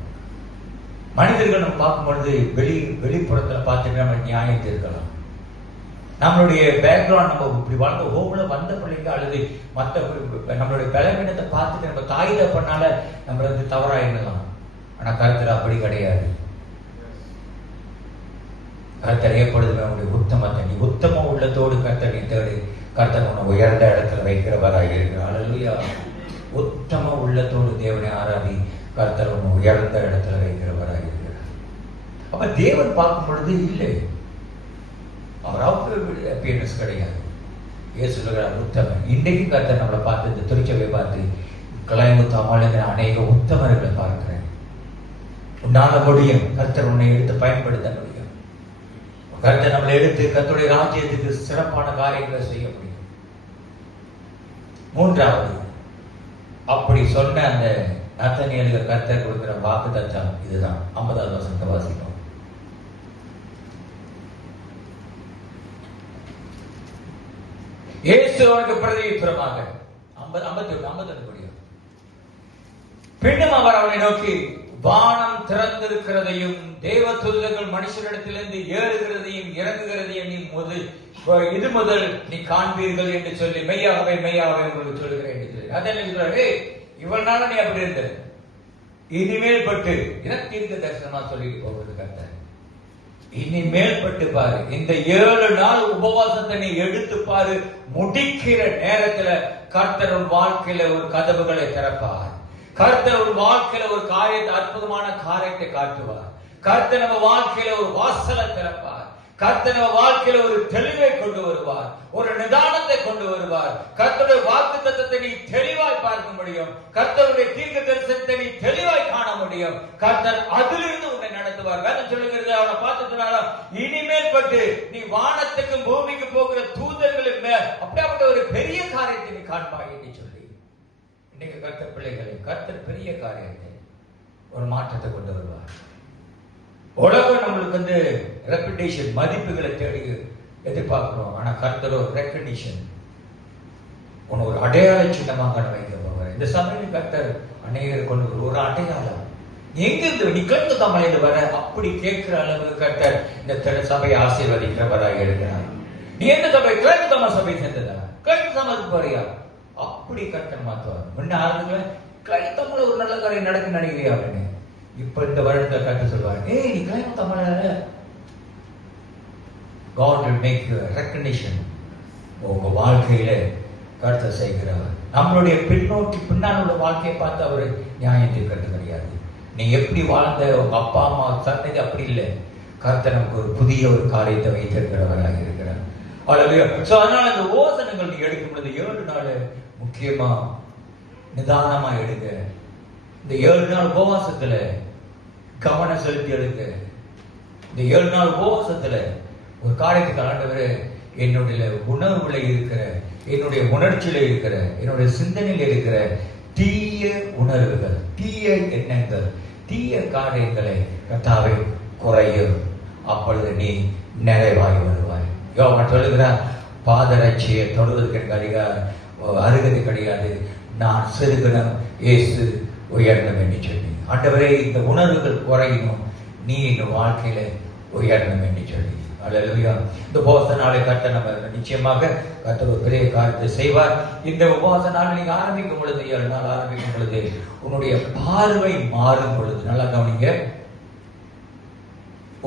மனிதர்கள் நம்ம பார்க்கும் பொழுது வெளிப்புறத்துல பார்த்துட்டு நம்ம நியாயத்தை இருக்கலாம். நம்மளுடைய பேக்ரவுண்ட் நம்ம இப்படி வாழ்ந்த ஹோம்ல வந்த பிள்ளைங்க அல்லது மற்ற நம்மளுடைய பலவீனத்தை பார்த்துட்டு நம்ம தாய் தப்பனால நம்ம வந்து தவறாயிடலாம். ஆனா கர்த்தர் அப்படி கிடையாது. கர்த்தர் ஏற்படுது நம்முடைய உத்தமத்தை, நீ உத்தம உள்ளத்தோடு கர்த்தரை தேடி கர்த்தர் உன்னை உயர்ந்த இடத்துல வைக்கிறவராக இருக்கிறார். அல்லேலூயா. உத்தம உள்ளத்தோடு தேவனை ஆராதி கர்த்தர் உன்னை உயர்ந்த இடத்துல வைக்கிறவராக இருக்கிறார். அப்ப தேவன் பார்க்கும் பொழுது இல்லை, அவர் அப்பியரன்ஸ் கிடையாது. ஏன் சொல்லுகிறார்? உத்தமன். இன்றைக்கு கர்த்தர் நம்மளை பார்த்து இந்த திருச்சபை பார்த்து கலைமுத்தாமல் அநேக உத்தமர்களை பார்க்கிறேன். உன்னால முடியும், கர்த்தர் உன்னை எடுத்து பயன்படுத்த முடியும். கர்த்தர் நம்மளை எடுத்து கர்த்தருடைய ராஜ்யத்துக்கு சிறப்பான காரியங்களை செய்ய முடியும். மூன்றாவது, அப்படி சொன்ன அந்த நத்தனியலுக்கு கர்த்தர் கொடுக்கிற வாக்கு தத்தம் இதுதான். 50வது வசனத்தை வாசிப்போம். இயேசு அவருக்கு பிரதியுத்தரமாக 51 முடியும். பின்னும் அவர் அவனை நோக்கி, வானம் திறந்திருக்கிறதையும் தேவதூதர்கள் மனுஷரிடத்திலிருந்து ஏறுகிறதையும் இறங்குகிறதையும் இது முதல் நீ காண்பீர்கள் என்று சொல்லி மெய்யாகவே உங்களுக்கு சொல்லுகிறேன் என்று சொல்லி அதே இவ்வளவு நாள நீ அப்படி இருந்த இனிமேல் பட்டு இனத்தீர்க்க தரிசனமா சொல்லிட்டு போவது கர்த்தர். இனிமேல் பட்டு பாரு, இந்த 7 நாள் உபவாசத்தை நீ எடுத்து பாரு, முடிக்கிற நேரத்துல கர்த்தர் வாழ்க்கையில ஒரு கதவுகளை திறப்பார். கர்த்தர் ஒரு வாழ்க்கையில ஒரு காரியத்தை, அற்புதமான காரியத்தை காட்டுவார். கர்த்தர் நம்ம வாழ்க்கையில ஒரு வாசலை திறப்பார். கர்த்தர் நம்ம வாழ்க்கையில ஒரு தெளிவை கொண்டு வருவார், ஒரு நிதானத்தை கொண்டு வருவார். கர்த்தருடைய வாக்கு தத்தத்தை நீ தெளிவாய் பார்க்க முடியும். கர்த்தருடைய தீர்க்க தரிசனத்தை நீ தெளிவாய் காண முடியும். கர்த்தர் அதிலிருந்து உன்னை நடத்துவார். வேதம் சொல்லுகிறது, அவனை பார்த்துட்டாரா, இனிமேல் பட்டு நீ வானத்துக்கும் பூமிக்கு போகிற தூதர்களுக்கு மேல் அப்படியாப்பட்ட ஒரு பெரிய காரியத்தை நீ காண்பாய் என்று சொல்லி இன்னைக்கு கர்த்தர் பிள்ளைகளை கர்த்தர் பெரிய காரியத்தை, ஒரு மாற்றத்தை கொண்டு வருவார். உலகம் நம்மளுக்கு வந்து ரெப்புடேஷன், மதிப்புகளை தேடி எதிர்பார்க்கிறோம். ஆனா கர்த்தர் ஒரு ரெக்கக்னிஷன், உன்னை ஒரு அடையாள சின்னமாக வைக்க போவார். இந்த சமயம் கர்த்தர் அநேகர் கொண்டு ஒரு அடையாளம், எங்கிருந்து நீ கிழக்கு தமிழில் வர அப்படி கேட்கிற அளவுக்கு கர்த்தர் இந்த சபையை ஆசீர்வதிக்கிறவராக இருக்கிறார். நீ எந்த சபை? கிழக்கு தமிழ் சபை சேர்ந்ததா? கிழக்கு தமிழுக்கு போறியா? அப்படி கர்த்தர் மாற்றுவார். முன்ன ஆளுங்களை கிழக்கு தமிழ் ஒரு நல்ல காரியம் நடக்க நினைக்கிறியா அப்படின்னு இப்ப இந்த வருடத்தை கர்த்தர் சொல்வார், ஏய் நீ கிழக்கு தமிழ. God will make you a recognition. உங்க வாழ்க்கையில கர்த்தர் செய்கிறவர். நம்மளுடைய பின்னால் உள்ள வாழ்க்கையை பார்த்து அவர் நியாயம் தீர்க்கிறது கிடையாது. நீ எப்படி வாழ்ந்த, உங்க அப்பா அம்மா சந்ததி அப்படி இல்லை. கர்த்தர் நமக்கு ஒரு புதிய ஒரு காரியத்தை வைத்திருக்கிறவராக இருக்கிறார். அதனால இந்த ஓசனங்கள் நீ எடுக்கும் பொழுது 7 நாள் முக்கியமா நிதானமா எடுங்க. இந்த 7 நாள் உபவாசத்துல கவனம் செலுத்தி எடுங்க. இந்த 7 நாள் உபவாசத்துல ஒரு காரியத்துக்கு ஆண்டவரே, என்னுடைய உணர்வுல இருக்கிற, என்னுடைய உணர்ச்சியில இருக்கிற, என்னுடைய சிந்தனையில் இருக்கிற தீய உணர்வுகள், தீய எண்ணங்கள், தீய காரியங்களை கர்த்தாவே குறையும். அப்பொழுது நீ நிறைவாய் வருவாய். யோவான் சொல்லுகிறார், பாதரட்சியை தொடுவதற்கு எனக்கு அருகதை கிடையாது. நான் சிறுகணம் இயேசு உயரணும் என்று சொல்லி, ஆண்டவரே இந்த உணர்வுகள் குறையணும், நீ இந்த வாழ்க்கையில உயரணும் என்று சொல்லி. அல்லேலூயா. இந்த உபவாச நாளை கர்த்தர் நம்ம நிச்சயமாக கர்த்தர் ஒரு பெரிய காரியத்தை செய்வார். இந்த உபவாச நாள் நீங்க ஆரம்பிக்கும் பொழுது, 7 நாள் ஆரம்பிக்கும் பொழுது உன்னுடைய பார்வை மாறும் பொழுது, நல்லா கவனிங்க,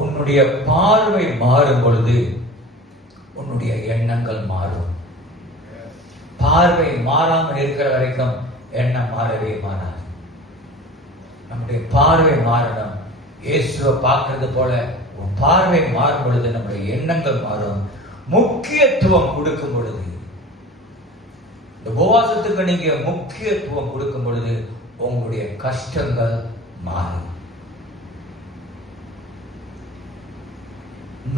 உன்னுடைய பார்வை மாறும் பொழுது உன்னுடைய எண்ணங்கள் மாறும். பார்வை மாறாமல் இருக்கிற வரைக்கும் எண்ணம் மாறவே மாறாது. நம்முடைய பார்வை மாறணும். இயேசுவை பார்க்கறது போல உன் பார்வை மாறும் பொழுது நம்முடைய எண்ணங்கள் மாறும். முக்கியத்துவம் கொடுக்கும் பொழுது, இந்த உபவாசத்துக்கு நீங்க முக்கியத்துவம் கொடுக்கும் பொழுது உங்களுடைய கஷ்டங்கள் மாறும்.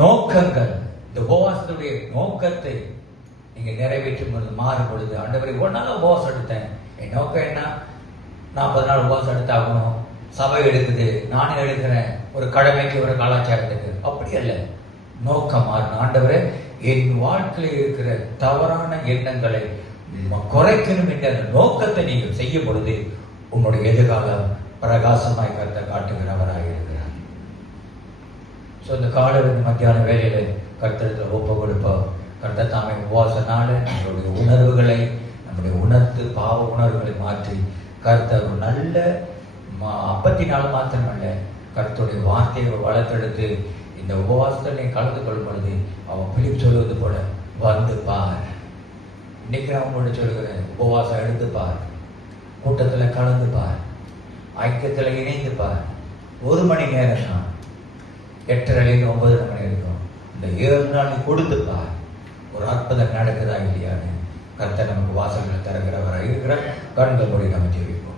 நோக்கங்கள், இந்த உபவாசத்துடைய நோக்கத்தை நீங்க நிறைவேற்றும் பொழுது மாறும் பொழுது, ஆண்டவரே ஒரு நாள் உபவாசம் எடுத்தேன், என் நோக்கம் என்ன, 40 நாள் உபவாசம் எடுத்தாகணும், சபை எடுக்குது, நானே எடுக்கிறேன், ஒரு கடமைக்கு ஒரு கலாச்சாரத்துக்கு, அப்படி அல்ல. நோக்கம் மாறணும். ஆண்டவரே என் வாழ்க்கையில் இருக்கிற தவறான எண்ணங்களை குறைக்கணும் என்ற நோக்கத்தை நீங்கள் செய்யும் பொழுது உங்களுடைய எதிர்காலம் பிரகாசமாய் கர்த்தர் காட்டுகிறவராக இருக்கிறார். ஸோ இந்த காலை மத்தியான வேலையில கர்த்தருக்கு ஒப்பு கொடுப்போம். கர்த்தர் தாமே உபவாச நாள் நம்மளுடைய உணர்வுகளை, நம்முடைய உணர்த்து பாவ உணர்வுகளை மாற்றி கர்த்தர் ஒரு நல்ல 50 நாள் மாத்திரமல்ல, கர்த்தருடைய வார்த்தையை வளர்த்தெடுத்து இந்த உபவாசத்தில் நீ கலந்து கொள்ளும் பொழுது அவன் பிலிப் சொல்வது போல வந்து பார். இன்னைக்கு நான் உங்களோட சொல்கிறேன், உபவாசம் எடுத்து பார், கூட்டத்தில் கலந்து பார், ஐக்கியத்தில் இணைந்து பார். 1 மணி நேரம் தான், 8:30 9 மணி இருக்கும். இந்த 7 நாள் கொடுத்து பார், ஒரு அற்புதம் நடக்குதா இல்லையான்னு கர்த்தர் நமக்கு வாசல்களை தருகிறவராக இருக்கிறார். கண்கள் மூடி நம்ம ஜெபிப்போம்.